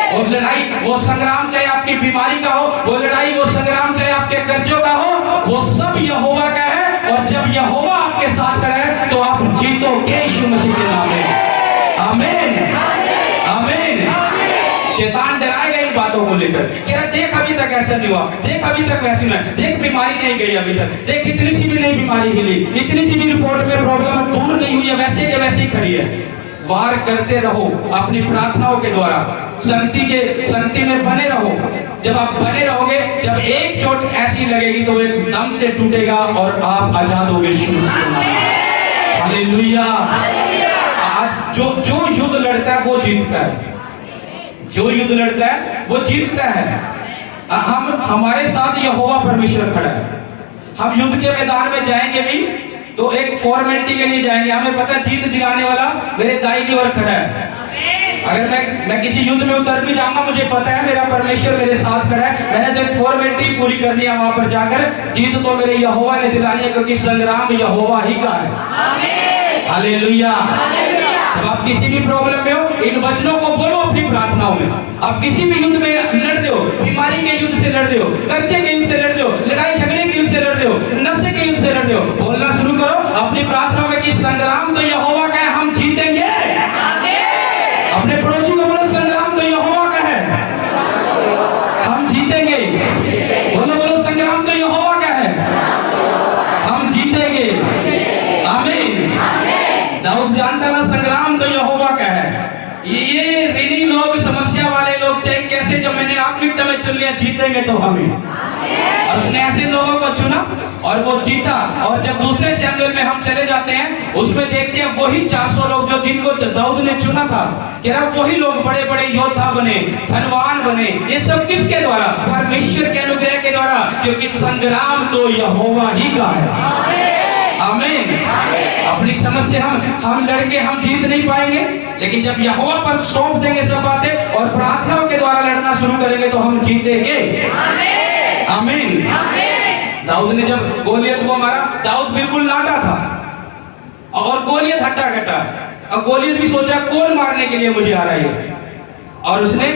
और लड़ाई, वो संग्राम चाहे आपकी बीमारी का हो, वो लड़ाई, वो संग्राम चाहे आपके कर्जों का हो, वो सब यहोवा का है। और जब यहोवा आपके साथ खड़ा है तो आप जीतोगे यीशु मसीह के नाम में। आमीन, आमीन। शैतान डराएगा इन बातों को लेकर, क्या देख अभी तक ऐसा नहीं हुआ, देख अभी तक वैसी नहीं, देख बीमारी नहीं गई अभी तक, देख इतनी सी भी नहीं बीमारी हिली, इतनी सी भी रिपोर्ट में प्रॉब्लम दूर नहीं हुई है, वैसे के वैसे ही खड़ी है। वार करते रहो अपनी प्रार्थनाओं के द्वारा, संगति में बने रहो। जब आप बने रहोगे, जब एक चोट ऐसी लगेगी तो एक दम से टूटेगा और आप आजाद होगे। हालेलुया। आज जो युद्ध लड़ता है वो जीतता है, जो युद्ध लड़ता है वो जीतता है। हमारे साथ यहोवा परमेश्वर खड़ा है। हम युद्ध के मैदान में जाएंगे भी तो एक फॉर्मेलिटी के लिए जाएंगे। हमें पता है जीत दिलाने वाला मेरे दाहिनी ओर खड़ा है। अगर मैं किसी युद्ध में उतर भी जाऊंगा, मुझे पता है मेरा परमेश्वर मेरे साथ खड़ा है। मैंने तो एक फॉर्मेलिटी पूरी करनी है वहां पर जाकर। जीत तो मेरे यहोवा ने दिलानी है, क्योंकि संग्राम यहोवा ही का है। हालेलुया। जब आप किसी भी प्रॉब्लम में हो, इन वचनों को बोलो अपनी प्रार्थनाओं में। आप किसी भी युद्ध में लड़ रहे हो, बीमारी के युद्ध से लड़ रहे हो, कर्जे के युद्ध से लड़ रहे हो, लड़ाई झगड़े के युद्ध से लड़ रहे हो, नशे के युद्ध से लड़ रहे हो, बोलना शुरू करो अपनी प्रार्थनाओं में कि संग्राम तो यहोवा का है, हम जीतेंगे। अपने पड़ोसी को बोलो संग्राम तो यहोवा का है, हम जीतेंगे। बोलो संग्राम तो यहोवा का है, हम जीतेंगे। आमीन। दाऊद जानता था संग्राम तो यहोवा का है। ये ऋणी लोग, समस्या वाले लोग, चाहे कैसे, जो मैंने आत्मिकता में चुन लिया, जीतेंगे तो हमें। और उसने ऐसे लोगों को चुना और वो जीता। और जब दूसरे सैमुएल में हम चले जाते हैं, उसमें देखते हैं वही 400 लोग जो जिनको दाऊद ने चुना था, क्या वही लोग बड़े बड़े योद्धा बने, धनवान बने। ये सब किसके द्वारा? परमेश्वर के अनुग्रह के द्वारा, क्योंकि संग्राम तो यहोवा ही का है। आमीन। अपनी समस्या हम लड़के हम जीत नहीं पाएंगे, लेकिन जब यहोवा पर सौंप देंगे सब बातें और प्रार्थनाओं के द्वारा लड़ना शुरू करेंगे तो हम जीतेंगे। आमीन। दाऊद ने जब गोलियत को मारा, दाऊद बिल्कुल नाटा था और गोलियत हट्टा कट्टा, और गोलियत भी सोचा कौन मारने के लिए मुझे आ रहा है। और उसने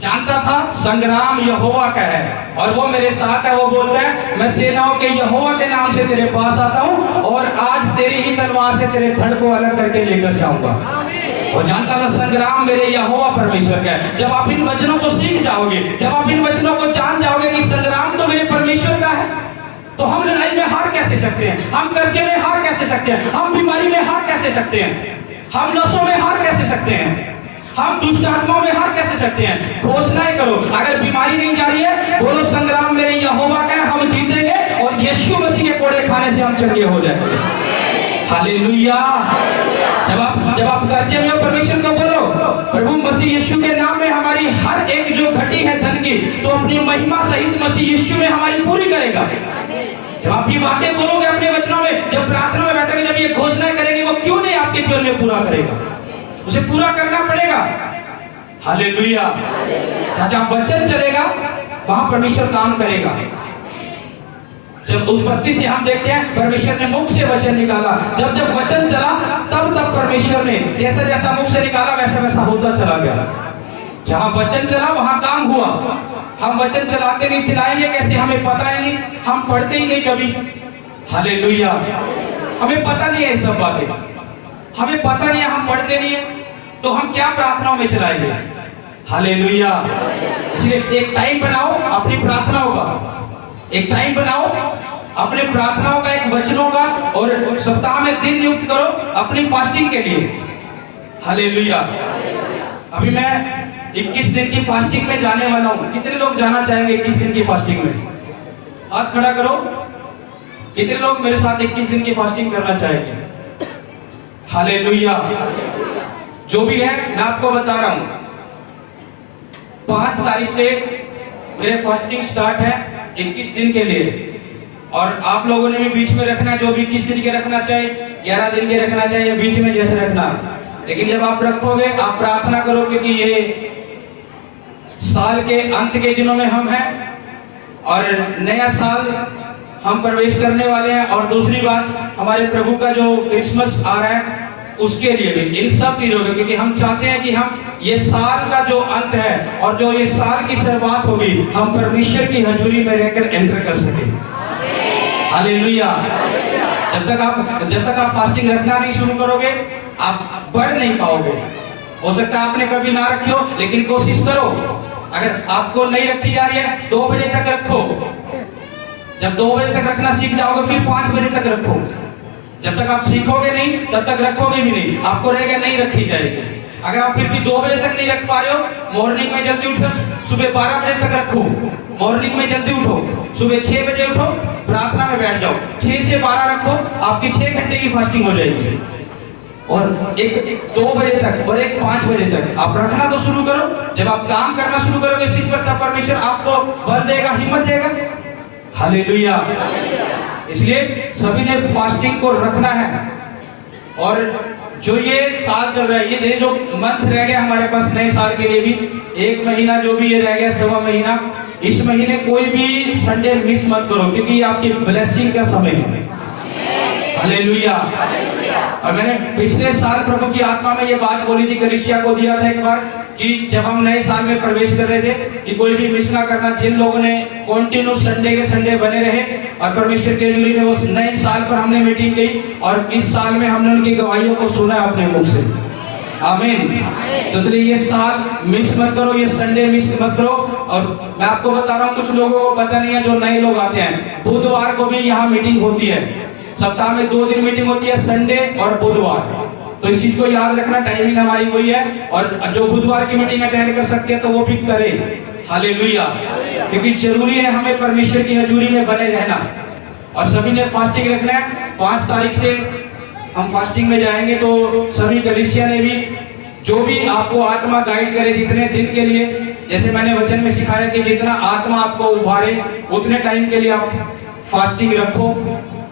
जानता था संग्राम यहोवा का है और वो मेरे साथ है। वो बोलता है मैं सेनाओं के यहोवा के नाम से तेरे पास आता हूं और आज तेरी ही तलवार से तेरे धड़ को अलग करके लेकर जाऊंगा। वो जानता था संग्राम मेरे यहोवा परमेश्वर का है। जब आप इन वचनों को सीख जाओगे, जब आप इन वचनों को जान जाओगे कि संग्राम तो मेरे परमेश्वर का है, तो हम लड़ाई में हार कैसे सकते हैं, हम कर्जे में हार कैसे सकते हैं, हम बीमारी में हार कैसे सकते हैं, हम नशों में हार कैसे सकते हैं, हम दुष्ट आत्माओं में हार कैसे सकते हैं। घोषणाएं करो। अगर बीमारी नहीं जा रही है, बोलो संग्राम मेरे यहोवा का है, हम जीतेंगे और यीशु मसीह के कोड़े खाने से हम चंगे हो जाएंगे। हालेलुया। जब आप कर्जे में हो, परमेश्वर को बोलो प्रभु मसीह यीशु के नाम में हमारी हर एक जो घटी है धन की, तो अपनी महिमा सहित मसीह यीशु में हमारी पूरी करेगा। जब आप ये बातें बोलोगे अपने वचनों में, जब प्रार्थना में बैठोगे, जब ये घोषणाएं करेंगे, वो क्यों नहीं आपके जीवन में पूरा करेगा? उसे पूरा करना पड़ेगा। हालेलुया। जहां वचन चलेगा वहां परमेश्वर काम करेगा। जब उत्पत्ति से हम देखते हैं परमेश्वर ने मुख से वचन निकाला, जब वचन चला तब परमेश्वर ने जैसा जैसा मुख से निकाला वैसा वैसा होता चला गया। जहां वचन चला वहां काम हुआ। हम वचन चलाते नहीं, चलाएंगे कैसे हमें पता ही नहीं, हम पढ़ते ही नहीं कभी। हालेलुया। हमें पता नहीं है ये सब बातें, हमें पता नहीं है, हम पढ़ते नहीं है, तो हम क्या प्रार्थनाओं में चलाएंगे। हालेलुया। इसलिए एक टाइम बनाओ अपनी प्रार्थनाओं का, एक टाइम बनाओ अपने प्रार्थनाओं का, एक वचनों का, और सप्ताह में दिन नियुक्त करो अपनी फास्टिंग के लिए। हालेलुया। अभी मैं 21 दिन की फास्टिंग में जाने वाला हूं। कितने लोग जाना चाहेंगे 21 दिन की फास्टिंग में? हाथ खड़ा करो। कितने लोग मेरे साथ 21 दिन की फास्टिंग करना चाहेंगे? हालेलुया। जो भी है मैं आपको बता रहा हूं, 5 तारीख से मेरे फास्टिंग स्टार्ट है 21 दिन के लिए। और आप लोगों ने भी बीच में रखना, जो भी 21 दिन के रखना चाहे, 11 दिन के रखना चाहिए, बीच में जैसे रखना। लेकिन जब आप रखोगे आप प्रार्थना करो, क्योंकि ये साल के अंत के दिनों में हम हैं और नया साल हम प्रवेश करने वाले हैं। और दूसरी बात, हमारे प्रभु का जो क्रिसमस आ रहा है उसके लिए भी, इन सब चीजों के, क्योंकि हम चाहते हैं कि हम ये साल का जो अंत है और जो ये साल की शुरुआत होगी, हम परमेश्वर की हजूरी में रहकर एंटर कर सके। हालेलुया। जब तक आप फास्टिंग रखना नहीं शुरू करोगे आप बढ़ नहीं पाओगे। हो सकता है आपने कभी ना रखी हो, लेकिन कोशिश करो। अगर आपको नहीं रखी जा रही है 2 बजे तक रखो। जब 2 बजे तक रखना सीख जाओगे फिर 5 बजे तक रखो। जब तक आप सीखोगे नहीं तब तक रखोगे भी नहीं, आपको रहेगा नहीं रखी जाएगी। अगर आप फिर भी 2 बजे तक नहीं रख पा रहे हो, मॉर्निंग में जल्दी उठो, सुबह 12 बजे तक रखो। मॉर्निंग में जल्दी उठो, सुबह 6 बजे उठो, प्रार्थना में बैठ जाओ, 6 से 12 रखो, आपकी 6 घंटे की फास्टिंग हो जाएगी। और एक 2 बजे तक और एक 5 बजे तक आप रखना तो शुरू करो। जब आप काम करना शुरू करोगे इस चीज पर, तब परमेश्वर आपको बल देगा, हिम्मत देगा। हालेलुया। इसलिए सभी ने फास्टिंग को रखना है। और जो ये साल चल रहा है, ये जो मंथ रह गया हमारे पास नए साल के लिए भी, 1 महीना जो भी ये रह गया, 1.25 महीना, इस महीने कोई भी संडे मिस मत करो, क्योंकि ये आपकी ब्लेसिंग का समय है। हालेलुया। और मैंने पिछले साल प्रभु की आत्मा में ये बात बोली थी, कलीसिया को दिया था एक बार, कि जब हम नए साल में प्रवेश कर रहे थे कि कोई भी मिस ना करना। जिन लोगों ने कंटिन्यू संडे के संडे बने रहे और परमेश्वर के जुली में उस नए साल पर हमने मीटिंग की, और इस साल में हमने उनकी गवाहियों को सुना अपने मुख से। आमीन। तो इसलिए ये साल मिस मत करो, ये संडे मिस मत करो। और मैं आपको बता रहा हूँ, कुछ लोगों को पता नहीं है, जो नए लोग आते हैं, बुधवार को भी यहाँ मीटिंग होती है। सप्ताह में 2 दिन मीटिंग होती है, संडे और बुधवार। तो इस चीज को याद रखना, टाइमिंग हमारी वही है। और जो बुधवार की मीटिंग अटेंड कर सकते हैं तो वो भी करें। हालेलुया। क्योंकि जरूरी है हमें परमेश्वर की हजूरी में बने रहना। और सभी ने फास्टिंग रखना है। 5 तारीख से हम फास्टिंग में जाएंगे, तो सभी कलीसिया ने भी, जो भी आपको आत्मा गाइड करे, जितने दिन के लिए, जैसे मैंने वचन में सिखाया कि जितना आत्मा आपको उभारे उतने टाइम के लिए आप फास्टिंग रखो।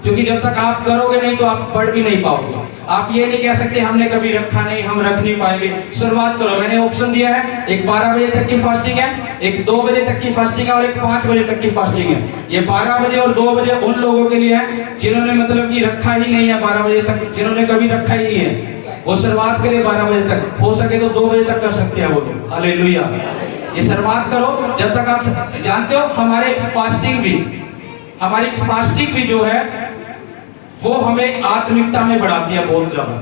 क्योंकि जब तक आप करोगे नहीं तो आप पढ़ भी नहीं पाओगे। आप ये नहीं कह सकते हमने कभी रखा नहीं, हम रख नहीं पाएंगे। शुरुआत करो। मैंने ऑप्शन दिया है, एक 12 बजे तक की फास्टिंग है, एक 2 बजे तक की फास्टिंग है और एक 5 बजे तक की फास्टिंग है। ये 12 बजे और 2 बजे उन लोगों के लिए है जिन्होंने मतलब कि रखा ही नहीं है 12 बजे तक, जिन्होंने कभी रखा ही नहीं है, वो शुरुआत करे 12 बजे तक। हो सके तो 2 बजे तक कर सकते हैं वो लोग। हालेलुया। ये शुरुआत करो। जब तक आप जानते हो, हमारी फास्टिंग भी जो है वो हमें आत्मिकता में बढ़ाती है बहुत ज्यादा।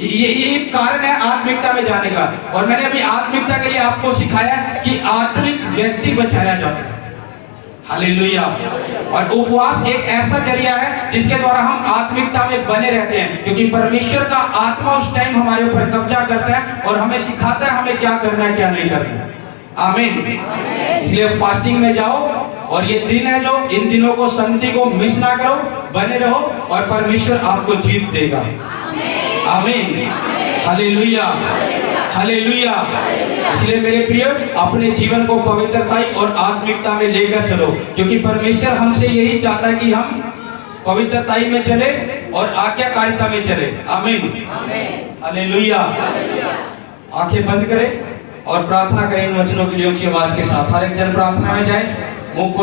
ये कारण है आत्मिकता में जाने का। और मैंने अभी आत्मिकता के लिए आपको सिखाया कि आत्मिक व्यक्ति बचाया जाता है। हालेलुया। और उपवास एक ऐसा जरिया है जिसके द्वारा हम आत्मिकता में बने रहते हैं, क्योंकि परमेश्वर का आत्मा उस टाइम हमारे ऊपर कब्जा करता है और हमें सिखाता है हमें क्या करना है क्या नहीं करना है। आमीन। इसलिए फास्टिंग में जाओ। और ये दिन है, जो इन दिनों को, संगति को मिस ना करो, बने रहो और परमेश्वर आपको जीत देगा। आमीन। हालेलुया। हालेलुया। इसलिए मेरे प्रिय, अपने जीवन को पवित्रता और आत्मिकता में लेकर चलो, क्योंकि परमेश्वर हमसे यही चाहता है कि हम पवित्रता में चले और आज्ञाकारिता में चले। आमीन। हालेलुया। आंखें बंद करें और प्रार्थना करें इन वचनों के लिए ऊंची आवाज के साथ। हर एक जन प्रार्थना में जाए, मुंह